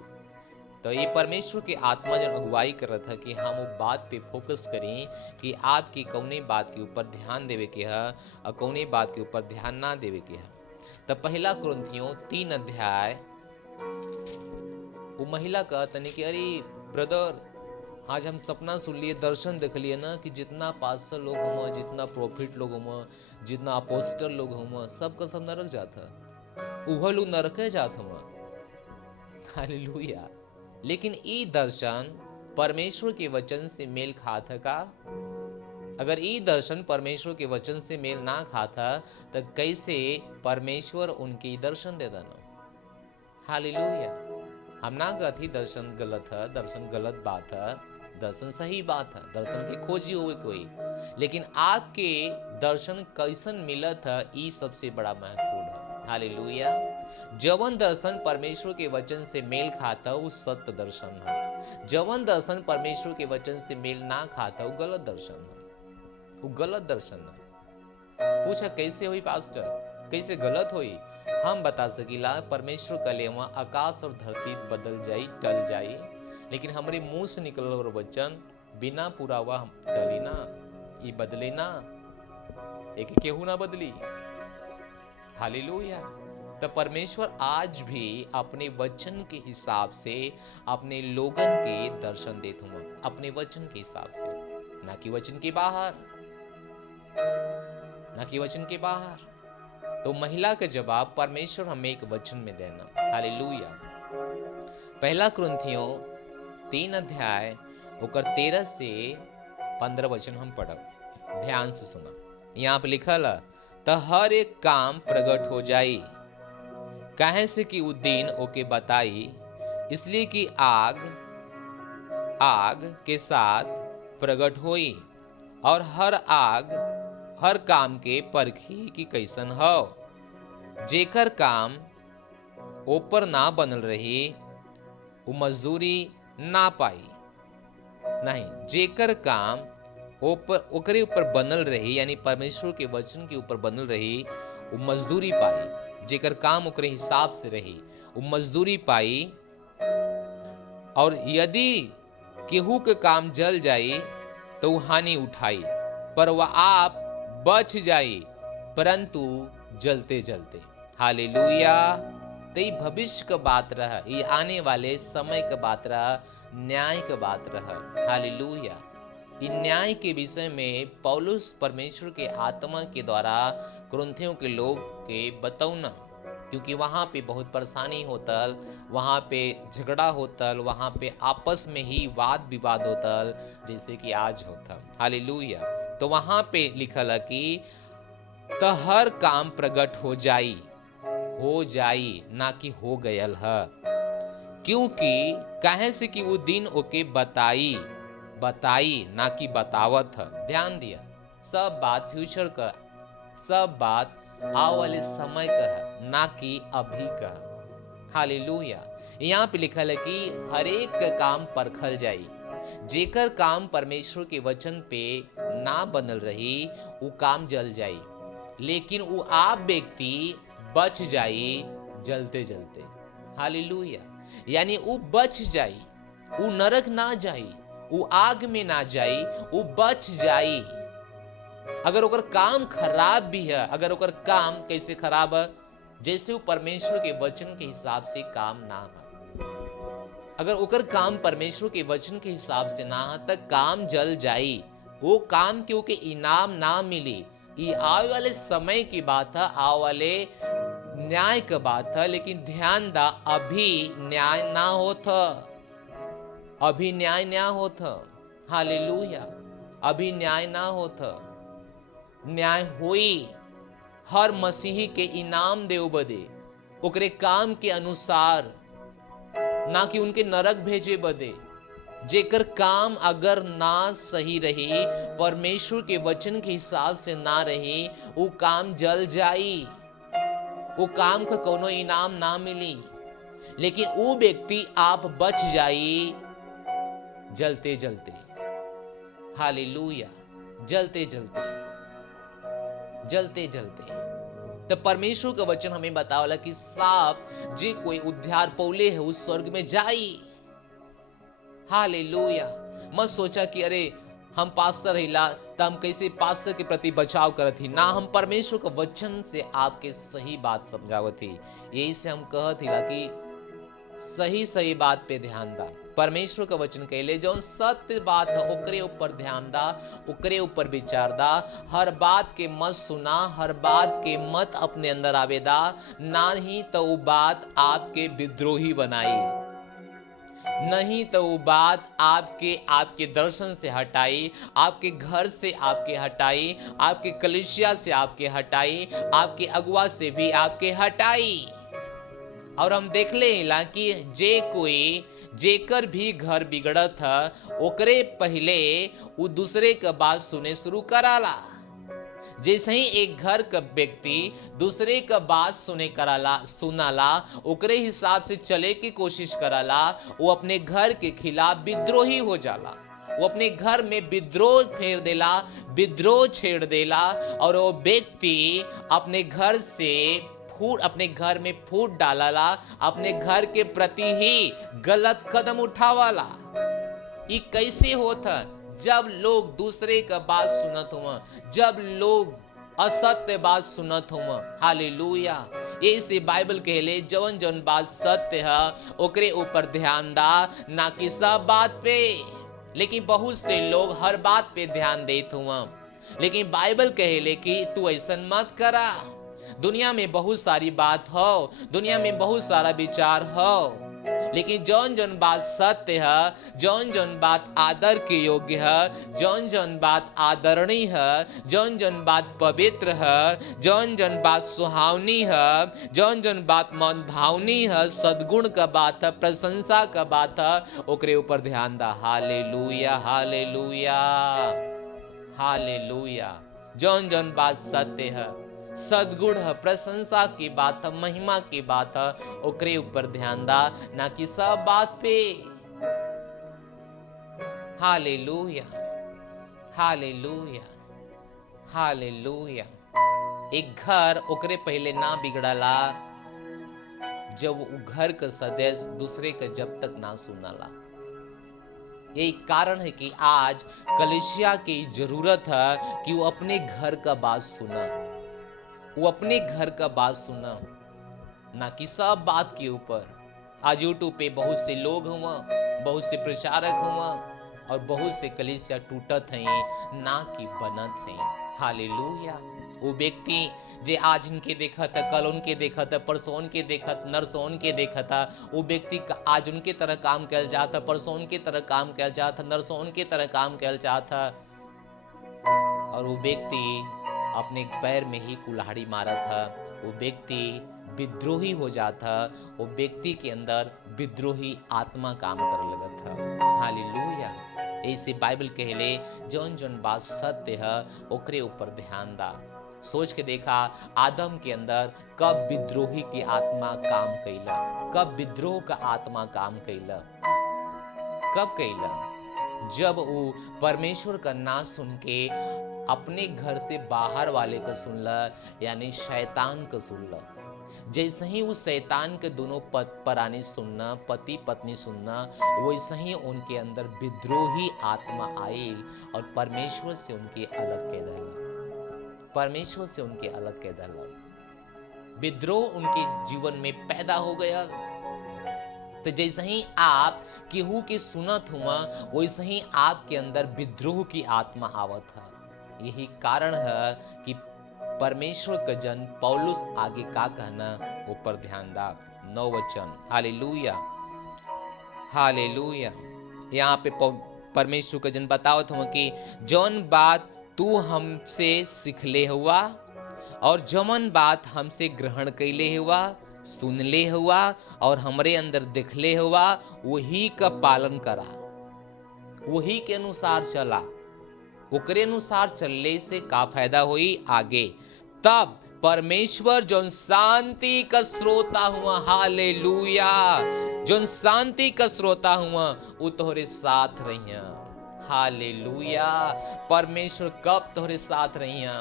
तो ये परमेश्वर के आत्मा जब अगुवाई कर रहा था कि हम वो बात पे फोकस करें कि आपकी कौने बात के ऊपर ध्यान देवे के है और कौने बात के ऊपर ध्यान ना देवे के है। तो पहला कुरिन्थियों 3 अध्याय, वो महिला कहता नहीं कि अरे ब्रदर आज हम सपना सुन लिए, दर्शन देख लिए ना कि जितना पास्टर लोग हुआ, जितना प्रॉफिट लोग हुआ, जितना अपोस्टल लोग हुआ, सबका सब नरक जाता, वह लोग नरक जात हुआ। हालेलुया। लेकिन ये दर्शन परमेश्वर के वचन से मेल खाता का? अगर ये दर्शन परमेश्वर के वचन से मेल ना खाता तो कैसे परमेश्वर उनके दर्शन दे देना? हालेलुया। हम ना कहती दर्शन गलत है, दर्शन गलत बात है, दर्शन सही बात है, दर्शन की खोजी हुई कोई, लेकिन आपके दर्शन कैसन मिलत है ये सबसे बड़ा महत्वपूर्ण है। हालेलुया। जवन दर्शन परमेश्वर के वचन से मेल खाता वो सत्य दर्शन है, जवन दर्शन परमेश्वर के वचन से मेल ना खाता वो गलत दर्शन है, वो गलत दर्शन है। पूछा कैसे हुई पास्टर, कैसे गलत हुई? हम बता सकीला परमेश्वर का लेवा आकाश और धरती बदल जाई, टल जाई, लेकिन हमारे मुंह से निकल और वचन बिना पूरा हुआ टली ना, ये बदले ना, एक केहू ना बदली। हालेलुया। तो परमेश्वर आज भी अपने वचन के हिसाब से अपने लोगन के दर्शन देते हुए, अपने वचन के हिसाब से, ना कि वचन के बाहर, ना कि वचन के बाहर। तो महिला का जवाब परमेश्वर हमें एक वचन में देना। हालेलुया। पहला कुरिन्थियों 3 अध्याय ओकर 13 से 15 वचन हम पढ़ब, ध्यान से सुना। यहाँ पे लिखल है, तो हर एक काम प्रकट हो जाई, काहे से कि उ दिन ओके बताई, इसलिए कि आग के साथ प्रकट होई, और हर काम के परखी कि कैसन हो। जेकर काम ऊपर ना बनल रही वो मजदूरी ना पाई, नहीं, जेकर काम ओकरे ऊपर बनल रही, यानी परमेश्वर के वचन के ऊपर बनल रही, वो मजदूरी पाई। जेकर काम ओकरे हिसाब से रही वो मजदूरी पाई। और यदि केहू के काम जल जाई तो वो हानि उठाई, पर वह आप बच जाई, परंतु जलते जलते। हालेलुया। तो ये भविष्य का बात रहा, ये आने वाले समय का बात रहा, न्याय का बात रहा। हालेलुया। इन न्याय के विषय में पौलुस परमेश्वर के आत्मा के द्वारा कुरिन्थियों के लोग के बतौना, क्योंकि वहाँ पे बहुत परेशानी होतल, वहाँ पे झगड़ा होतल, वहाँ पे आपस में ही वाद विवाद होतल, जैसे कि आज होता। हालेलुया। तो वहाँ पे लिखल है कि तो हर काम प्रकट हो जाई, ना कि हो गयल है, क्योंकि काहे से कि वो दिन ओके बताई ना कि बतावत है। ध्यान दिया, सब बात फ्यूचर का, सब बात आने वाले समय का है, ना कि अभी का। हालेलुया। यहाँ पे लिखल है कि हर एक का काम परखल जाई, जेकर काम परमेश्वर के वचन पे ना बनल रही वो काम जल जाई, लेकिन वो आप व्यक्ति बच जाई जलते जलते। हालेलुया। यानी वो बच जाई, वो नरक ना जाई, वो आग में ना जाई, वो बच जाई। अगर ओकर काम खराब भी है, अगर ओकर काम कैसे खराब है, जैसे वो परमेश्वर के वचन के हिसाब से काम ना है, अगर ओकर काम परमेश्वर के वचन के हिसाब से ना है तो काम जल जाई, वो काम के ओके इनाम ना मिली, ये आवे वाले समय की बात है, आवे वाले न्याय की बात है, लेकिन ध्यान दा अभी न्याय ना होत, अभी न्याय ना होत। हालेलुया, अभी न्याय ना होत। न्याय होई हर मसीही के इनाम देव बदे, ओकरे काम के अनुसार, ना कि उनके नरक भेजे बदे। जेकर काम अगर ना सही रही, परमेश्वर के वचन के हिसाब से ना रही, वो काम जल जाई, वो काम का कोनो इनाम ना मिली। लेकिन वो व्यक्ति आप बच जाई जलते जलते। हालेलुया, जलते जलते, जलते जलते। तो परमेश्वर का वचन हमें बतावला कि साफ जे कोई उद्धार पौले है उस स्वर्ग में जाई। हालेलुया। मत सोचा कि अरे हम पास्टर रहिला तो हम कैसे पास्टर के प्रति बचाव करत ही ना, हम परमेश्वर के वचन से आपके सही बात समझावत ही। यही से हम कहत हिला कि सही सही बात पे ध्यान दा। परमेश्वर का वचन कहले जौन सत्य बात है ओकरे ऊपर ध्यान दा, ओकरे ऊपर विचार दा। हर बात के मत सुना, हर बात के मत अपने अंदर आवेदा, ना ही तो वो बात आपके विद्रोही बनाई, नहीं तो वो बात आपके दर्शन से हटाई, आपके घर से आपके हटाई, आपके कलीसिया से आपके हटाई, आपके अगुआ से भी आपके हटाई। और हम देख लेला कि जे कोई जेकर भी घर बिगड़त है ओकरे पहले वो दूसरे का बात सुने शुरू कराला। जैसे ही एक घर का व्यक्ति दूसरे का बात सुनाला, ओकरे हिसाब से चले की कोशिश कराला, वो अपने घर के खिलाफ विद्रोही हो जाला। वो अपने घर में विद्रोह फेर देला, विद्रोह छेड़ देला, और वो व्यक्ति अपने घर में फूट डालाला, अपने घर के प्रति ही गलत कदम उठावाला। ये कैसे होता? जब लोग दूसरे का बात सुनत हुआ, जब लोग असत्य बात सुनत हुआ। हालेलुया। ये से बाइबल कहले जवन जवन बात सत्य है ओकरे ऊपर ध्यान दा, ना कि सब बात पे। लेकिन बहुत से लोग हर बात पे ध्यान देते हुआ, लेकिन बाइबल कहले कि तू ऐसा मत करा। दुनिया में बहुत सारी बात हो, दुनिया में बहुत सारा विचार हो, लेकिन जौन जौन बात सत्य है, जौन जौन बात आदर के योग्य है, जौन जौन बात आदरणीय है, जौन जौन बात पवित्र है, जौन जौन बात सुहावनी है, जौन जौन बात मन भावनी है, सद्गुण का बात है, प्रशंसा का बात है, ओकरे ऊपर ध्यान दा। Hallelujah, hallelujah, hallelujah. जौन जौन बात सत्य है, सद्गुण है, प्रशंसा की बात है, महिमा की बात है, ओकरे ऊपर ध्यान दा, ना कि सब बात पे। Hallelujah, hallelujah, hallelujah. एक घर ओकरे पहले ना बिगड़ला जब वो घर का सदस्य दूसरे का जब तक ना सुनाला। यही कारण है कि आज कलीसिया की जरूरत है कि वो अपने घर का बात सुना, वो अपने घर का बात सुना, ना कि सब बात के ऊपर। आज यूट्यूब पे बहुत से लोग हुआ, बहुत से प्रचारक हुआ, और बहुत से कलीसिया टूटत हैं, ना कि बनत हैं। हालेलुया। वो व्यक्ति जे आज इनके देखा था, कल उनके देखा था, परसों उनके देखा था, नरसों उनके देखा था, वो व्यक्ति आज उनके तरह काम कर जाता, परसों उनके तरह काम कर जाता, नरसों उनके तरह काम कर जाता, और वो व्यक्ति अपने पैर में ही कुल्हाड़ी मारा था। वो व्यक्ति विद्रोही हो जाता, वो व्यक्ति के अंदर विद्रोही आत्मा काम कर लगा था। हालेलुया। ऐसे बाइबल कहले जौन जौन बात सत्य है ओकरे ऊपर ध्यान दा। सोच के देखा आदम के अंदर कब विद्रोही की आत्मा काम कैला, कब विद्रोह का आत्मा काम कैला, कब कैला? जब वो परमेश्वर का ना सुन के अपने घर से बाहर वाले का सुनला, यानी शैतान का सुनला। जैसे ही उस शैतान के दोनों परानी सुनना, पति पत्नी सुनना, वैसे ही उनके अंदर विद्रोही आत्मा आई और परमेश्वर से उनके अलग कह दिला, परमेश्वर से उनके अलग कह दिला। विद्रोह उनके जीवन में पैदा हो गया। तो जैसे ही आप केहू की सुनत हुआ, वैसे ही आपके अंदर विद्रोह की आत्मा आवत है। यही कारण है कि परमेश्वर का जन पौलुस आगे का कहना ऊपर ध्यान दा। 9 वचन, हालेलुया हालेलुया। यहाँ पे परमेश्वर का जन बताओ तुम कि जौन बात तू हमसे सिखले हुआ और जमन बात हमसे ग्रहण कैले हुआ, सुनले हुआ और हमरे अंदर देखले हुआ, वही का पालन करा, वही के अनुसार चला। ओकरे अनुसार चलने से का फायदा हुई आगे? तब परमेश्वर जो शांति का श्रोता हुआ, हालेलुया, जो शांति का श्रोता हुआ वो तोहरे साथ रहिया। हालेलुया। परमेश्वर कब तोहरे साथ रहिया?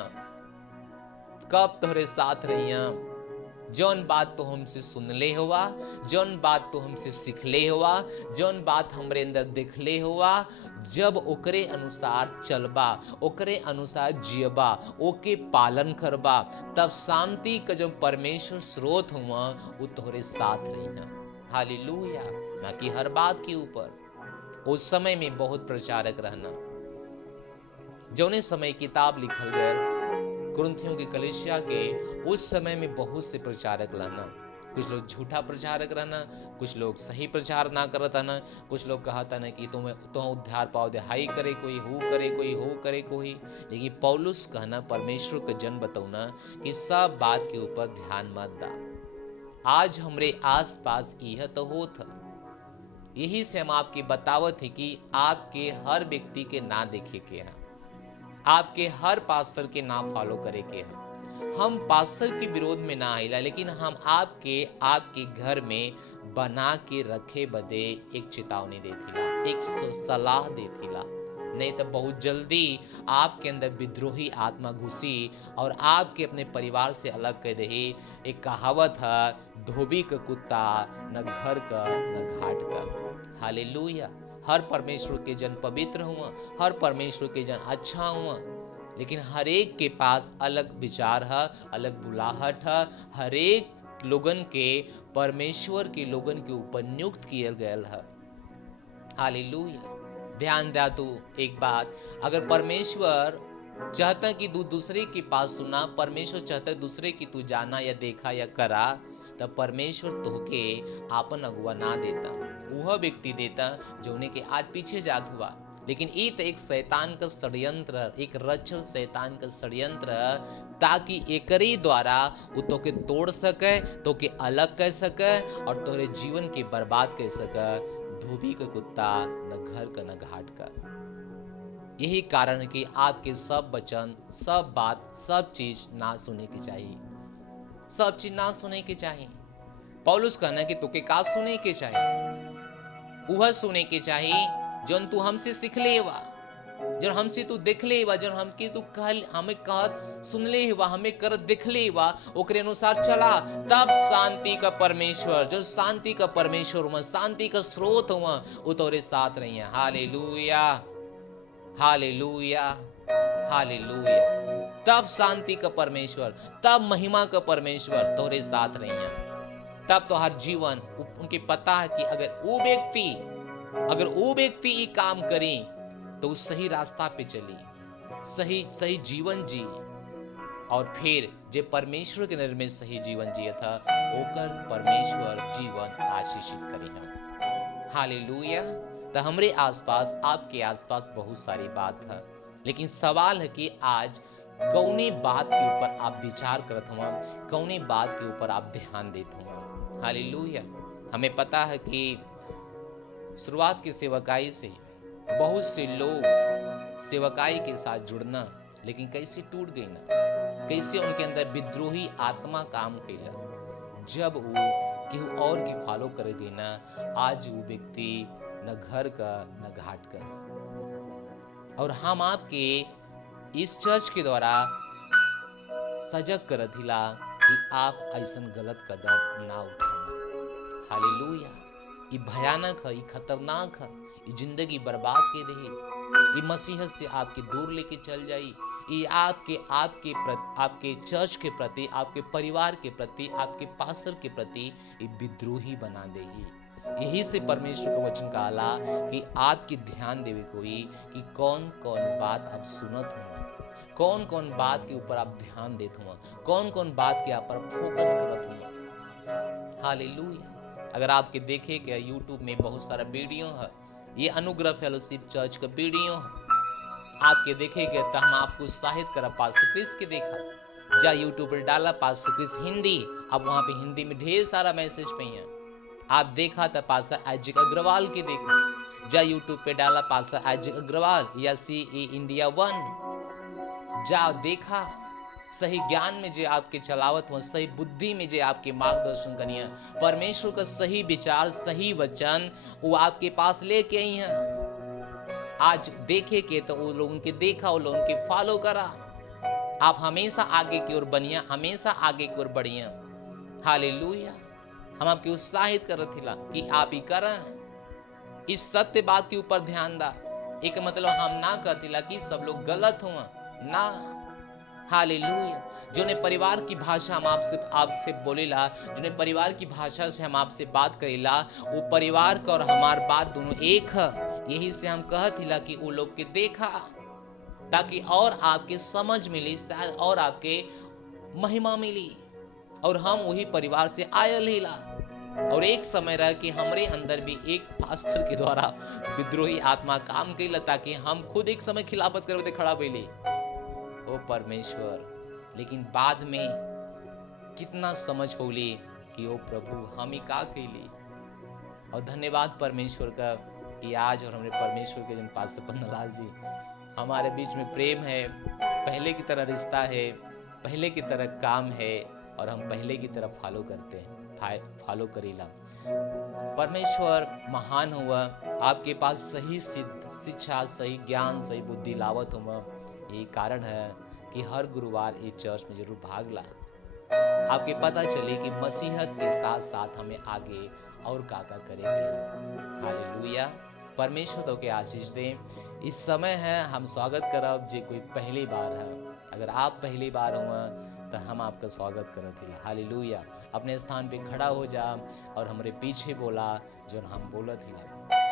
कब तोहरे साथ रहिया? जौन बात तो हमसे सुनले हुआ, जौन बात तो हमसे सिखले हुआ, जौन बात हमरे अंदर देखले हुआ, जब ओकरे अनुसार चलबा, ओकरे अनुसार जियबा, ओके पालन करबा, तब शांति का जो परमेश्वर स्रोत हुआ वो तोहरे साथ रहिना। हालेलुया। ना कि हर बात के ऊपर उस समय में बहुत प्रचारक रहना। जौने समय किताब लिखल गए कुरिन्थियों की कलीसिया के, उस समय में बहुत से प्रचारक रहना। कुछ लोग झूठा प्रचारक रहना, कुछ लोग सही प्रचार ना करता ना, कुछ लोग कहता ना कि तुम उद्धार पाओ दे, हाई करे कोई, हु करे कोई, हो करे कोई। लेकिन पौलुस कहना परमेश्वर का जन बताऊना कि सब बात के ऊपर ध्यान मत दा। आज हमरे आस पास यह तो होत है, यही से हम आपके बतावत है कि आपके हर व्यक्ति के ना देखे के हैं, आपके हर पास्टर के नाम फॉलो करे के हैं। हम पास्टर के विरोध में ना आइला, लेकिन हम आपके घर में बना के रखे बदे एक चेतावनी देथिला, एक सलाह देथिला। नहीं तो बहुत जल्दी आपके अंदर विद्रोही आत्मा घुसी और आपके अपने परिवार से अलग कर दे। एक कहावत है, धोबी का कुत्ता न घर का न घाट का। हालेलुया। हर परमेश्वर के जन पवित्र हुआ, हर परमेश्वर के जन अच्छा हुआ, लेकिन हर एक के पास अलग विचार है, अलग बुलाहट है। हर एक लोगन के परमेश्वर के लोगन के ऊपर नियुक्त किया गया है। हालेलुया। ध्यान दे तू एक बात, अगर परमेश्वर चाहता कि तू दूसरे के पास सुना, परमेश्वर चाहता दूसरे की तू जाना या देखा या करा, तब परमेश्वर तोहके आपन अगुआ ना देता, वह व्यक्ति देता जो उन्हें के आज पीछे जात हुआ। लेकिन ये तो एक शैतान का षड्यंत्र, एक रचल शैतान का षड्यंत्र, ताकि एकरी द्वारा वो तोके तोड़ सके, तोके अलग कर सके और तोरे जीवन के बर्बाद कर सके। धोबी का कुत्ता न घर का न घाट का। यही कारण है कि आपके सब वचन, सब बात, सब चीज ना सुने की चाहिए, सब चीज ना सुने के चाहिए। पौलुस कहना कि तुके का सुने के चाहिए? वह सुने के चाहिए जौन तू हमसे सीख ले हुआ, जौन हमसे तू देख ले हुआ, जौन हमके तू हमें कहत सुन ले हुआ, हमें करत देख ले हुआ, ओकरे अनुसार चला। तब शांति का परमेश्वर, जो शांति का परमेश्वर हुआ, शांति का स्रोत हुआ, वो तोरे साथ रही है। Hallelujah hallelujah hallelujah. तब शांति का परमेश्वर, तब महिमा का परमेश्वर तोरे साथ रही है। तब तो हर जीवन उनके पता है कि अगर वो व्यक्ति ये काम करी तो उस सही रास्ता पे चली, सही जीवन जी, और फिर जे परमेश्वर के नजर में सही जीवन जिया था, ओकर परमेश्वर जीवन आशीषित करी हम। हालेलुया। तो हमरे आसपास, आपके आसपास बहुत सारी बात है, लेकिन सवाल है कि आज कौने बात के ऊपर आप विचार करत हुआ, कौने बात के ऊपर आप ध्यान देते हुआ। हालेलुया। हमें पता है कि शुरुआत की सेवकाई से बहुत से लोग सेवकाई के साथ जुड़ना, लेकिन कैसे टूट गई ना, कैसे उनके अंदर विद्रोही आत्मा काम कैला। जब वो केहू और के फॉलो करे गई ना, आज वो व्यक्ति न घर का न घाट का। और हम आपके इस चर्च के द्वारा सजग कर दिला कि आप ऐसा गलत कदम ना उठाना। हालेलुया। ये भयानक है, ये खतरनाक है, ये जिंदगी बर्बाद के दे, ये मसीहत से आपके दूर लेके चल जाई, ये आपके चर्च के प्रति, आपके परिवार के प्रति, आपके पास्टर के प्रति ये विद्रोही बना देगी। यही से परमेश्वर का वचन कहला कि आपके ध्यान देवे कोई कि कौन कौन बात आप सुनत हुआ, कौन कौन बात के ऊपर आप ध्यान देते हुआ, कौन कौन बात के आप पर फोकस करत हुआ। हालेलुया। अगर आपके देखे कि यूट्यूब में बहुत सारा वीडियो है, ये अनुग्रह फेलोशिप चर्च का वीडियो है, आपके देखेंगे तो हम आपको उत्साहित करा पास्टर क्रिस के देखा जा यूट्यूब पर डाला पास्टर क्रिस हिंदी, अब वहां पे हिंदी में ढेर सारा मैसेज पे है। आप देखा था पास्टर आइजक अग्रवाल के देखा, जा यूट्यूब पे डाला पास्टर आइजक अग्रवाल या CE इंडिया 1, जा देखा सही ज्ञान में जे आपके चलावत हो, सही बुद्धि में जे आपके मार्गदर्शन करिए, परमेश्वर का सही विचार सही वचन वो आपके पास लेके आई हैं। आज देखे के तो वो लोगों के देखा, वो लोगों के फॉलो करा। आप हमेशा आगे की ओर बनिया, हमेशा आगे की ओर बढ़िया। हालेलुया। हम आपके उत्साहित कर थिला कि आप ही करें, इस सत्य बात के ऊपर ध्यान दा। एक मतलब हम ना कहतिला कि सब लोग गलत हुआ ना। हालेलुया। जो ने परिवार की भाषा हम आपसे बोलेला, जो ने परिवार की भाषा से हम आपसे बात करेला, वो परिवार का और हमार बात दोनों एक है। यही से हम कहतिला कि वो लोग के देखा, ताकि और आपके समझ मिली, शायद और आपके महिमा मिली। और हम वही परिवार से आयल हिला। और एक समय रहा कि हमारे अंदर भी एक पास्टर के द्वारा विद्रोही आत्मा काम कैला, ताकि हम खुद एक समय खिलाफत करते खड़ा बैली। ओ परमेश्वर, लेकिन बाद में कितना समझ होली कि ओ प्रभु हम ही का कैली। और धन्यवाद परमेश्वर का कि आज और हमारे परमेश्वर के जन पास पन्नालाल जी हमारे बीच में प्रेम है, पहले की तरह रिश्ता है, पहले की तरह काम है, और हम पहले की तरह फॉलो करते हैं, फॉलो करेला। परमेश्वर महान हुआ, आपके पास सही शिक्षा, सही ज्ञान, सही बुद्धि लावत हुआ। यही कारण है कि हर गुरुवार इस चर्च में जरूर भाग ला। आपके पता चले कि मसीहत के साथ साथ हमें आगे और का करेंगे। हालेलुया। परमेश्वर तो के आशीष दें। इस समय है हम स्वागत करब जे कोई पहली बार है। अगर आप पहली बार हुआ तो हम आपका स्वागत करत हिला। हालेलुया। अपने स्थान पे खड़ा हो जा और हमारे पीछे बोला जो हम बोलत हिला।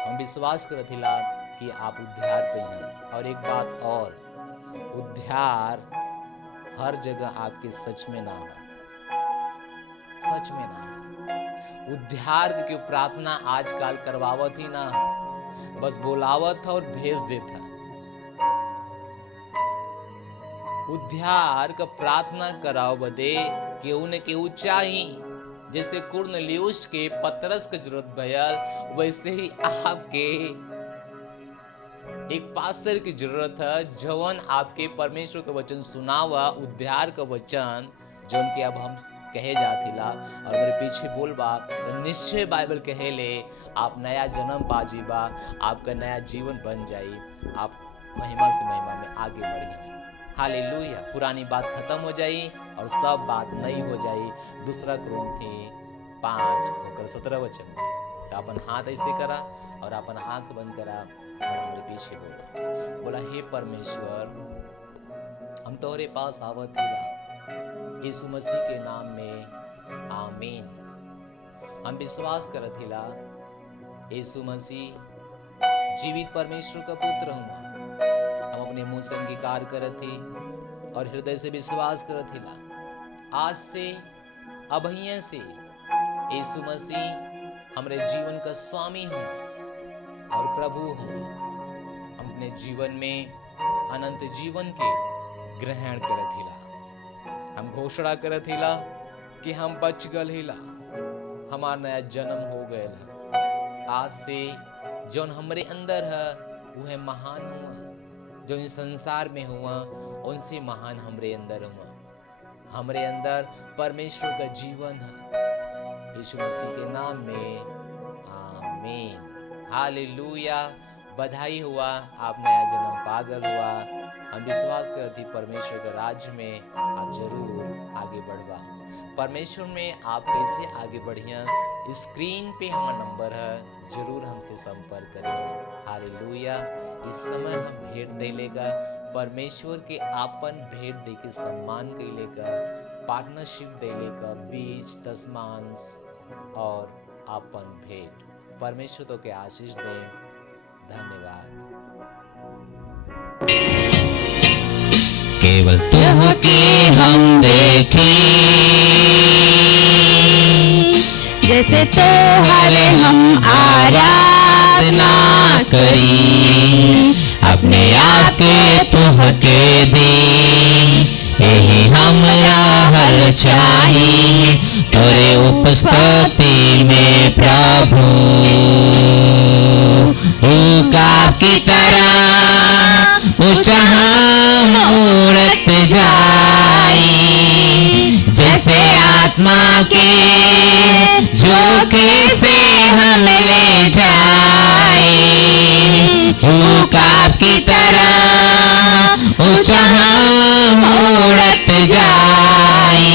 हम विश्वास करत हिला कि आप उद्धार पे हैं। और एक बात और, उद्धार हर जगह आपके सच में ना है, सच में ना है। उद्धार की प्रार्थना आजकल करवावत ही ना है, बस बोलावत है और भेज देता है। उद्धार का प्रार्थना कराओ बदे केहू न केहू चाही। जैसे कुर्नेलियुस के पतरस के जरूरत भयल, वैसे ही आपके एक पास्टर की जरूरत है, जवन आपके परमेश्वर का वचन सुनावा, उद्धार का वचन जौन के अब हम कहे जातिला। और मेरे पीछे बोलबा तो निश्चय बाइबल कहेले आप नया जन्म पाजीबा, आपका नया जीवन बन जाई, आप महिमा से महिमा में आगे बढ़ी। हालेलुया। पुरानी बात खत्म हो जाई और सब बात नई हो जाई। 2 कुरिन्थी 5:17 वचन में। तो अपन हाथ ऐसे करा और अपन आंख बंद करा और हमारे पीछे बोला, हे परमेश्वर, हम तोहरे पास आवत हिला यीशु मसीह के नाम में, आमीन। हम विश्वास करत हिला यीशु मसीह जीवित परमेश्वर का पुत्र हुआ। हम अपने मुंह से अंगीकार करत ही और हृदय से विश्वास करत हिला आज से अभय से यीशु मसीह हमारे जीवन का स्वामी हुआ और प्रभु हुआ। हम अपने जीवन में अनंत जीवन के ग्रहण करत हिला। हम घोषणा करत हिला कि हम बच गल हिला, हमार नया जन्म हो गया। आज से जौन हमरे अंदर है वह महान हुआ, जो इस संसार में हुआ उनसे महान हमरे अंदर हुआ। हमरे अंदर परमेश्वर का जीवन है, यीशु मसीह के नाम में, आमीन। हालेलुया। बधाई हुआ, आप नया जन्म पागल हुआ। हम विश्वास करते परमेश्वर के राज्य में आप जरूर आगे बढ़वा। परमेश्वर में आप कैसे आगे बढ़िया, स्क्रीन पे हमारा नंबर है, जरूर हमसे संपर्क करिए। हालेलुया। इस समय हम भेंट दे लेगा परमेश्वर के आपन भेंट दे के सम्मान के लेकर पार्टनरशिप दे लेकर बीज दशमांश और आपन भेंट। परमेश्वर तो के आशीष दें। धन्यवाद। के केवल तुमके हम देखें, जैसे तोहरे हम आराधना करी, अपने आप के तुहके दी, यही हमरा हल चाही तोरे उपस्थिति में प्रभु। उकाब की तरह ऊंचा हम उड़त जाई, जैसे आत्मा के झोंके से हम ले जाए। उकाब की तरह ऊंचा हम उड़त जाए,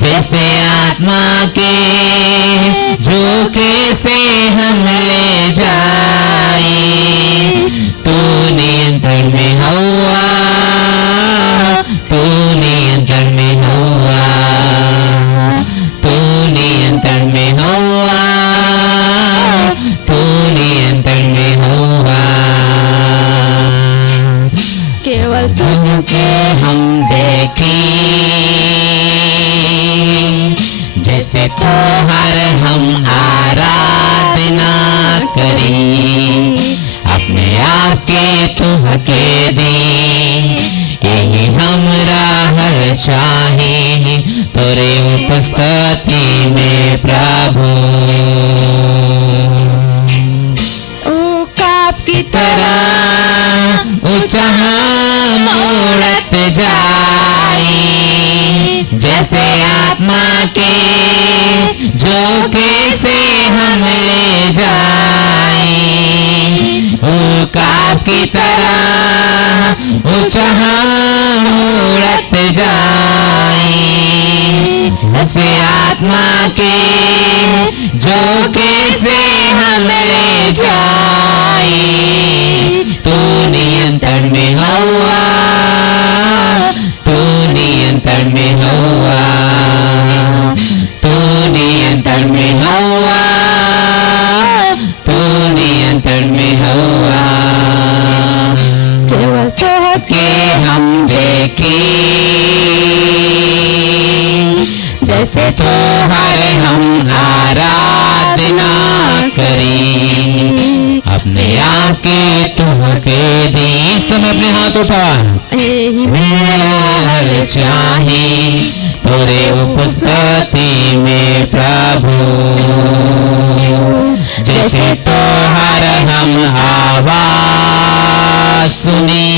जैसे आत्मा के झोंके से हम ले जाए। तू नियंत्रण में हुआ, तू नियंत्रण में हुआ, तू नियंत्रण में हुआ, तू नियंत्रण में हुआ। केवल तुझको हम देखें, जैसे तोहर हम आराधना करी, अपने आप के तुहके दी, यही हमरा हल चाहे तोरे उपस्थिति में प्रभु। उकाब की तरह ऊंचा हम उड़त जाए, जैसे आत्मा के झोंके से हम ले जाए। उकाब की तरह ऊंचा हम उड़त जाए, जैसे आत्मा के झोंके से हम ले जाए। तू नियंत्रण में हुआ, तू नियंत्रण में हुआ, तू नियंत्रण में हुआ, तू नियंत्रण में हुआ। केवल के हम देखें, जैसे तोहर हम आराधना करी, अपने आप के तुहके दी। सब अपने हाथ उठा, मेरा हल चाहे तोरे उपस्थिति में प्रभु, जैसे तोहर हम आवाज सुनी,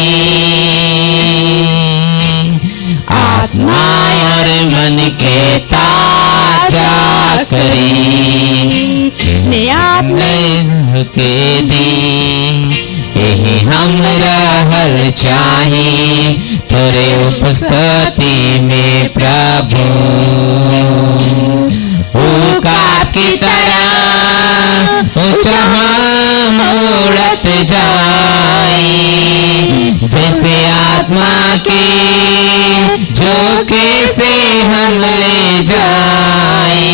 आत्मा और मन के ताजा करी, ने आपने के दी, यही हमरा हल चाहे तोरे उपस्थिति में प्रभु। उकाब की तरह ऊंचा हम उड़त जाए, जैसे आत्मा के झोंके से हम ले जाए।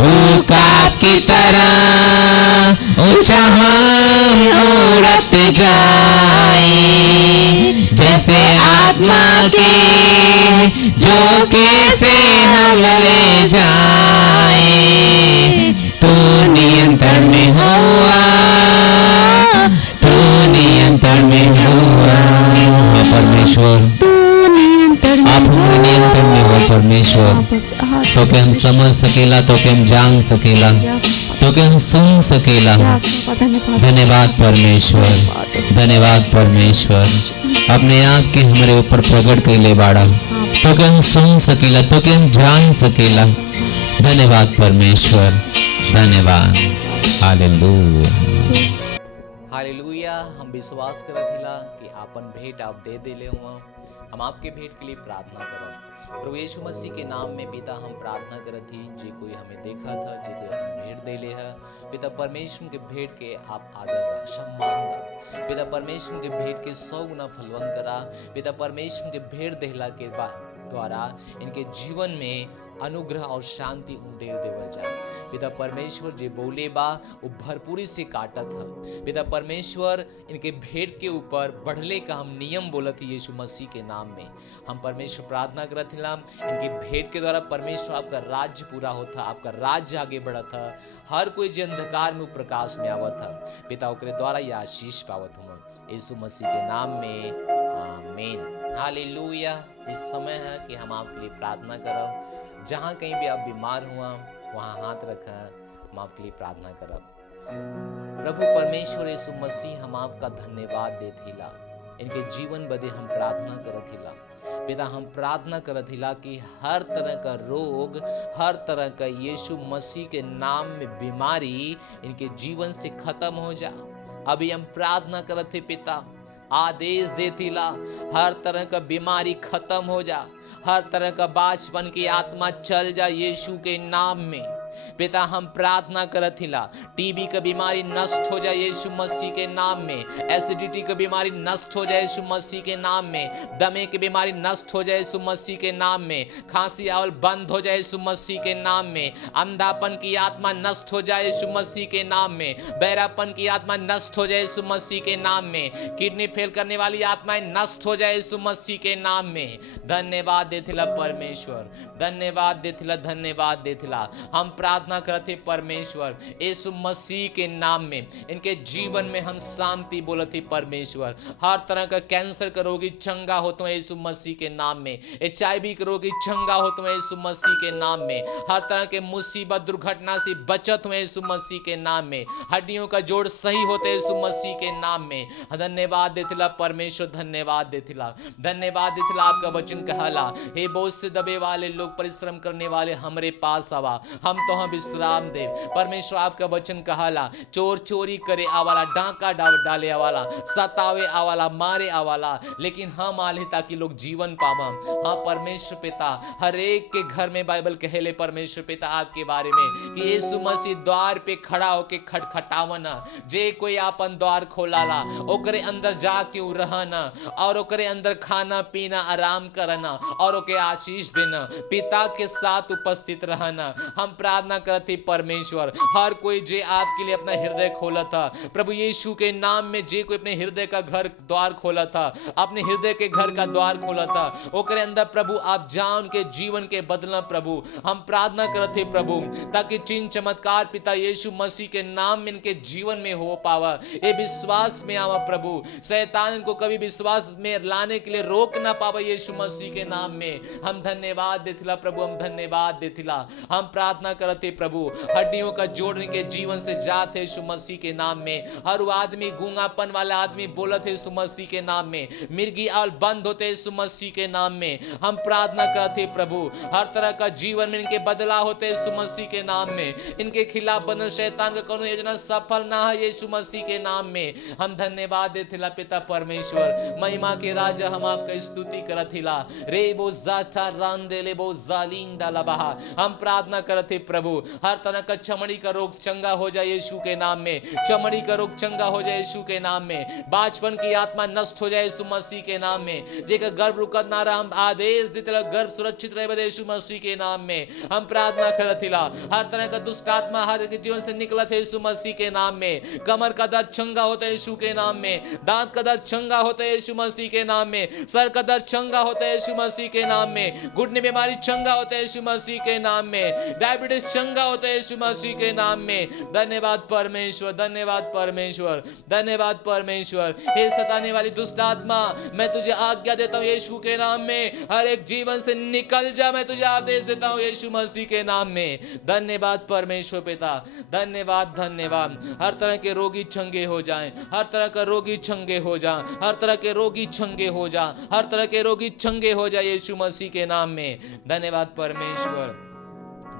उकाब की तरह ऊंचा हम उड़त जाए, जैसे आत्मा के झोंके से हम ले जाए। तू नियंत्रण में हुआ, तू नियंत्रण में हुआ। परमेश्वर आप हमारे नियंत्रण में हो परमेश्वर, तो के हम समझ सकेला, तो के हम जान सकेला, तो के हम सुन सकेला। धन्यवाद परमेश्वर, धन्यवाद परमेश्वर। अपने आप के हमारे ऊपर प्रकट कैले बाड़ा, तो के हम सुन सकेला, तो के हम जान सकेला। धन्यवाद परमेश्वर, धन्यवाद। Hallelujah, hallelujah. हम विश्वास करत हिला कि आपन भेंट आप दे देले हुआ। हम आपके भेंट के लिए प्रार्थना करब। प्रभु यीशु मसीह के नाम में पिता हम प्रार्थना करत ही, जे कोई हमें देखा था, जे कोई अपन भेंट देले है, पिता परमेश्वर के भेंट के आप आदर दा, सम्मान दा। पिता परमेश्वर के भेंट के 100 गुना फलवंत करा। पिता परमेश्वर के भेंट देहला के बाद द्वारा इनके जीवन में अनुग्रह और शांति उंडेल देवल जा। पिता परमेश्वर जे बोले बा वो भरपूरी से काटत है। पिता परमेश्वर इनके भेंट के ऊपर बढ़ले का हम नियम बोलत ही यीशु मसीह के नाम में। हम परमेश्वर प्रार्थना करत हिला इनके भेंट के द्वारा परमेश्वर आपका राज्य पूरा होता, आपका राज्य आगे बढ़त है। हर कोई जो अंधकार में प्रकाश में आवत है पिता ओकरे द्वारा यह आशीष पावत हम यीशु मसीह के नाम में, आमीन। हालेलुया। इस समय है कि हम आपके लिए प्रार्थना करब। जहाँ कहीं भी आप बीमार हुआ वहाँ हाथ रखा, हम आपके लिए प्रार्थना करब। प्रभु परमेश्वर यीशु मसीह हम आपका धन्यवाद देत हिला, इनके जीवन बदे हम प्रार्थना करत हिला। पिता हम प्रार्थना करत हिला कि हर तरह का रोग, हर तरह का यीशु मसीह के नाम में बीमारी इनके जीवन से खत्म हो जा। अभी हम प्रार्थना करत थे पिता, आदेश देतिला हर तरह का बीमारी खत्म हो जा, हर तरह का बाचपन की आत्मा चल जा यीशु के नाम में। पिता हम प्रार्थना करत हिला टीबी का बीमारी नष्ट हो जाए यीशु मसीह के नाम में, एसिडिटी का बीमारी नष्ट हो जाए यीशु मसीह के नाम में, दमे की बीमारी नष्ट हो जाए यीशु मसीह के नाम में, खांसी आवल बंद हो जाए यीशु मसीह के नाम में, अंधापन की आत्मा नष्ट हो जाए यीशु मसीह के नाम में, बहरापन की आत्मा नष्ट हो जाए यीशु मसीह के नाम में, किडनी फेल करने वाली आत्माएं नष्ट हो जाए यीशु मसीह के नाम में। धन्यवाद देथिला परमेश्वर, धन्यवाद देथिला, धन्यवाद देथिला। हम प्रार्थना करते परमेश्वर यीशु मसीह के नाम में इनके जीवन में हम शांति बोलते परमेश्वर। हर तरह का कैंसर का रोगी चंगा होता है यीशु मसीह के नाम में, HIV का रोगी चंगा होता है यीशु मसीह के नाम में, हर तरह के मुसीबत दुर्घटना से बचत हुए यीशु मसीह के नाम में, हड्डियों का जोड़ सही होते यीशु मसीह के नाम में। धन्यवाद देथिला परमेश्वर, धन्यवाद देथिला, धन्यवाद देथिला। आपका वचन कहला हे बोझ से दबे वाले लोग, परिश्रम करने वाले हमरे पास आवा, हम तो हम विश्राम दे। परमेश्वर आपका वचन कहला चोर चोरी करे आवाला, डांका डाले आवाला, सतावे आवाला, मारे आवाला, लेकिन हम आले ताकि लोग जीवन पावा। हाँ परमेश्वर पिता, हर एक के घर में बाइबल कहेले परमेश्वर पिता आपके बारे में कि यीशु मसीह द्वार पे खड़ा होके खटखटावना, जे कोई आपन द्वार खोलाला ओकरे अंदर जाके उ रहना और ओकरे अंदर खाना पीना आराम करना और ओके आशीष देना, पिता के साथ उपस्थित रहना। हम प्रार्थना करते परमेश्वर हर कोई जे आपके लिए अपना हृदय खोला था प्रभु यीशु के नाम में, जे कोई अपने हृदय का घर द्वार खोला था, अपने हृदय के घर का द्वार खोला था, ओकरे अंदर प्रभु आप जान उनके जीवन के बदलना प्रभु। हम प्रार्थना करते प्रभु ताकि चिन्ह चमत्कार पिता यीशु मसीह के नाम में इनके जीवन में हो पावा, ये विश्वास में आवा प्रभु। शैतान को कभी विश्वास में लाने के लिए रोक ना पावा यीशु मसीह के नाम में। हम धन्यवाद देथिला प्रभु, हम धन्यवाद देथिला। हम प्रार्थना करते प्रभु हड्डियों का जोड़ने के जीवन से जाते यीशु मसीह के नाम में। हर आदमी गूंगापन वाला आदमी बोलत है यीशु मसीह के नाम में, मिर्गी आल बंद होते यीशु मसीह के नाम में। हम प्रार्थना करते प्रभु हर तरह का जीवन में इनके बदलाव होते यीशु मसीह के नाम में, इनके खिलाफ बनल शैतान का कोनो योजना सफल ना है यीशु मसीह के नाम में। हम धन्यवाद देथिला पिता परमेश्वर, महिमा के राजा हम आपका स्तुति करथिला रे बो जाता रांदेले बो जालिंदा लबहा। हम प्रार्थना करते प्रभु हर तरह का चमड़ी का रोग चंगा हो जाए यीशु के नाम में, चमड़ी का रोग चंगा हो जाए यीशु के नाम में, बाचपन की आत्मा नष्ट हो जाए यीशु मसीह के नाम में, जेका गर्भ रुकत ना रहा हम आदेश देतिला गर्भ सुरक्षित रहे बदे यीशु मसीह के नाम में। हम प्रार्थना करथिला हर तरह का दुष्ट आत्मा हर के जीवन से निकलत है यीशु मसीह के नाम में, कमर का दर्द चंगा होता है यीशु के नाम में, दांत का दर्द चंगा होता है यीशु मसीह के नाम में, सर का दर्द चंगा होता है यीशु मसीह के नाम में, घुटने बीमारी चंगा होता है यीशु मसीह के नाम में, डायबिटीज चंगा होता है यीशु मसीह के नाम में। धन्यवाद परमेश्वर, धन्यवाद परमेश्वर, धन्यवाद परमेश्वर। हे सताने वाली दुष्ट आत्मा मैं तुझे आज्ञा देता हूँ यीशु के नाम में, हर एक जीवन से निकल जा, मैं तुझे आदेश देता हूँ यीशु मसीह के नाम में। धन्यवाद परमेश्वर पिता, धन्यवाद धन्यवाद। हर तरह के रोगी चंगे हो जाएं, हर तरह का रोगी चंगे हो जा, हर तरह के रोगी चंगे हो जा, हर तरह के रोगी चंगे हो जाए यीशु मसीह के नाम में। धन्यवाद परमेश्वर,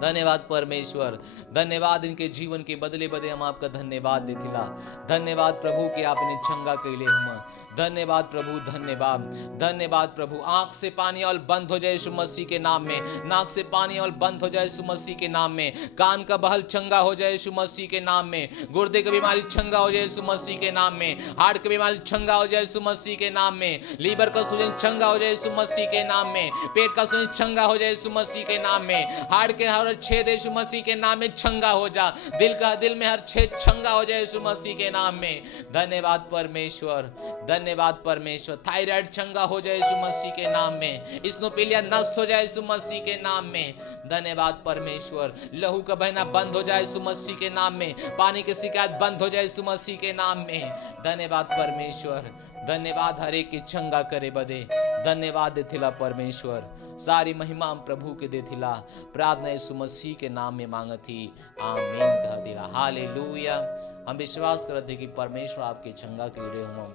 धन्यवाद परमेश्वर, धन्यवाद इनके जीवन के बदले बदले हम आपका धन्यवाद देथिला। धन्यवाद प्रभु कि आपने चंगा कैले हम। धन्यवाद प्रभु, धन्यवाद धन्यवाद प्रभु। आंख से पानी और बंद हो जाए यीशु मसीह के नाम में, नाक से पानी और बंद हो जाए यीशु मसीह के नाम में, कान का बहल चंगा हो जाए यीशु मसीह के नाम में, गुर्दे की बीमारी चंगा हो जाए यीशु मसीह के नाम में, हार्ट की बीमारी चंगा हो जाए यीशु मसीह के नाम में, लीवर का सूजन चंगा हो जाए यीशु मसीह के नाम में, पेट का सूजन चंगा हो जाए यीशु मसीह के नाम में, हार्ट के हर छेद यीशु मसीह के नाम में चंगा हो जा, दिल में हर छेद चंगा हो जाए यीशु मसीह के नाम में। धन्यवाद परमेश्वर, धन्यवाद परमेश्वर। थायराइड चंगा हो जाए यीशु मसीह के नाम में, स्नोपीलिया नष्ट हो जाए यीशु मसीह के नाम में। धन्यवाद परमेश्वर। लहू का बहना बंद हो जाए यीशु मसीह के नाम में, पानी की शिकायत बंद हो जाए यीशु मसीह के नाम में। धन्यवाद परमेश्वर, धन्यवाद हर एक की चंगा करे बदे। धन्यवाद देथिला परमेश्वर। सारी महिमा हम प्रभु के देथिला। प्रार्थना यीशु मसीह के नाम में मांगती, आमीन कह दिला। हालेलुया। हम विश्वास करते कि परमेश्वर आपके चंगा करे हुआ।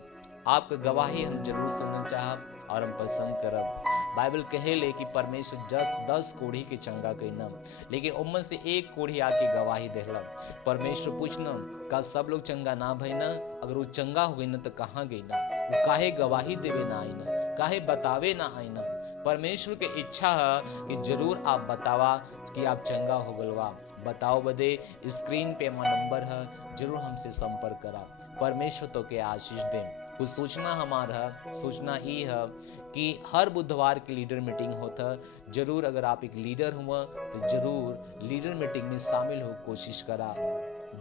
आपका गवाही हम जरूर सुनना चाहब और हम पसंद करब। बाइबल कहेले कि परमेश्वर 10 कोढ़ी के चंगा कहना, लेकिन उनमें से एक कोढ़ी आके गवाही देला। परमेश्वर पूछना का सब लोग चंगा ना भई ना? अगर वो चंगा हो गई ना तो कहाँ गई ना? वो काहे गवाही देवे ना आई ना, काहे बतावे ना आई ना? परमेश्वर के इच्छा है कि जरूर आप बतावा कि आप चंगा हो गलवा। बताओ बदे स्क्रीन पे हमारा नंबर है, जरूर हमसे संपर्क करा। परमेश्वर तो के आशीष दें। कुछ सूचना हमारा सूचना ये है कि हर बुधवार की लीडर मीटिंग होता। जरूर अगर आप एक लीडर हुआ तो जरूर लीडर मीटिंग में शामिल हो कोशिश करा।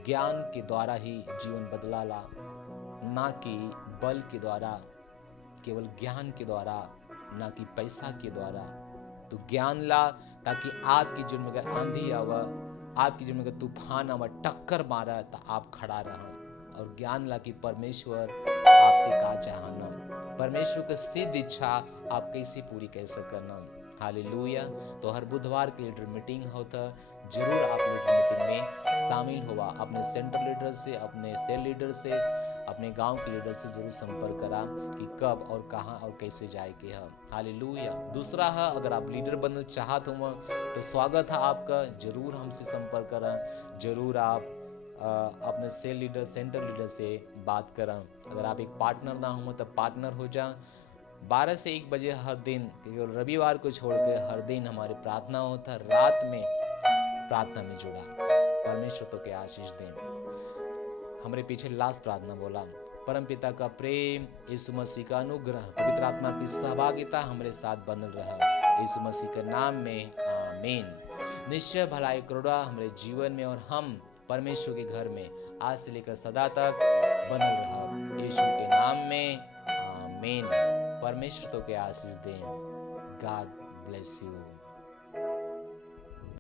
ज्ञान के द्वारा ही जीवन बदला ला, ना कि बल के द्वारा, केवल ज्ञान के द्वारा, ना कि पैसा के द्वारा। तो ज्ञान ला ताकि आपकी जीवन में अगर आंधी आवा, आपकी जीवन में अगर तूफान आवा, टक्कर मारा तो आप खड़ा रहा। और ज्ञान ला कि परमेश्वर आपसे का चाहना, परमेश्वर की सिद्ध इच्छा आप कैसे पूरी कर सकना। हालेलुया। तो हर बुधवार की लीडर मीटिंग होता, जरूर आप लीडर मीटिंग में शामिल हुआ। अपने सेंटर लीडर से, अपने सेल लीडर से, अपने गांव के लीडर से जरूर संपर्क करा कि कब और कहां और कैसे जाए के है। हालेलुया। दूसरा है, अगर आप लीडर बनना चाहत हो तो स्वागत है आपका। जरूर हमसे संपर्क करा। जरूर आप अपने सेल लीडर, सेंटर लीडर से बात करें। अगर आप एक पार्टनर ना हो तो पार्टनर हो जा। 12 से 1 बजे हर दिन, क्योंकि रविवार को छोड़ के हर दिन हमारी प्रार्थना होता। रात में प्रार्थना में जुड़ा। परमेश्वर तो के आशीष दें। हमारे पीछे लास्ट प्रार्थना बोला, परम पिता का प्रेम, यीशु मसीह का अनुग्रह, पवित्र आत्मा की सहभागिता हमारे साथ बनल रहा। यीशु मसीह के नाम में आमीन। निश्चय भलाई करुणा हमारे जीवन में और हम परमेश्वर के घर में आज से लेकर सदा तक बनल रहा। यीशु के नाम में आमीन। परमेश्वर तो के आशीष दें। God bless you.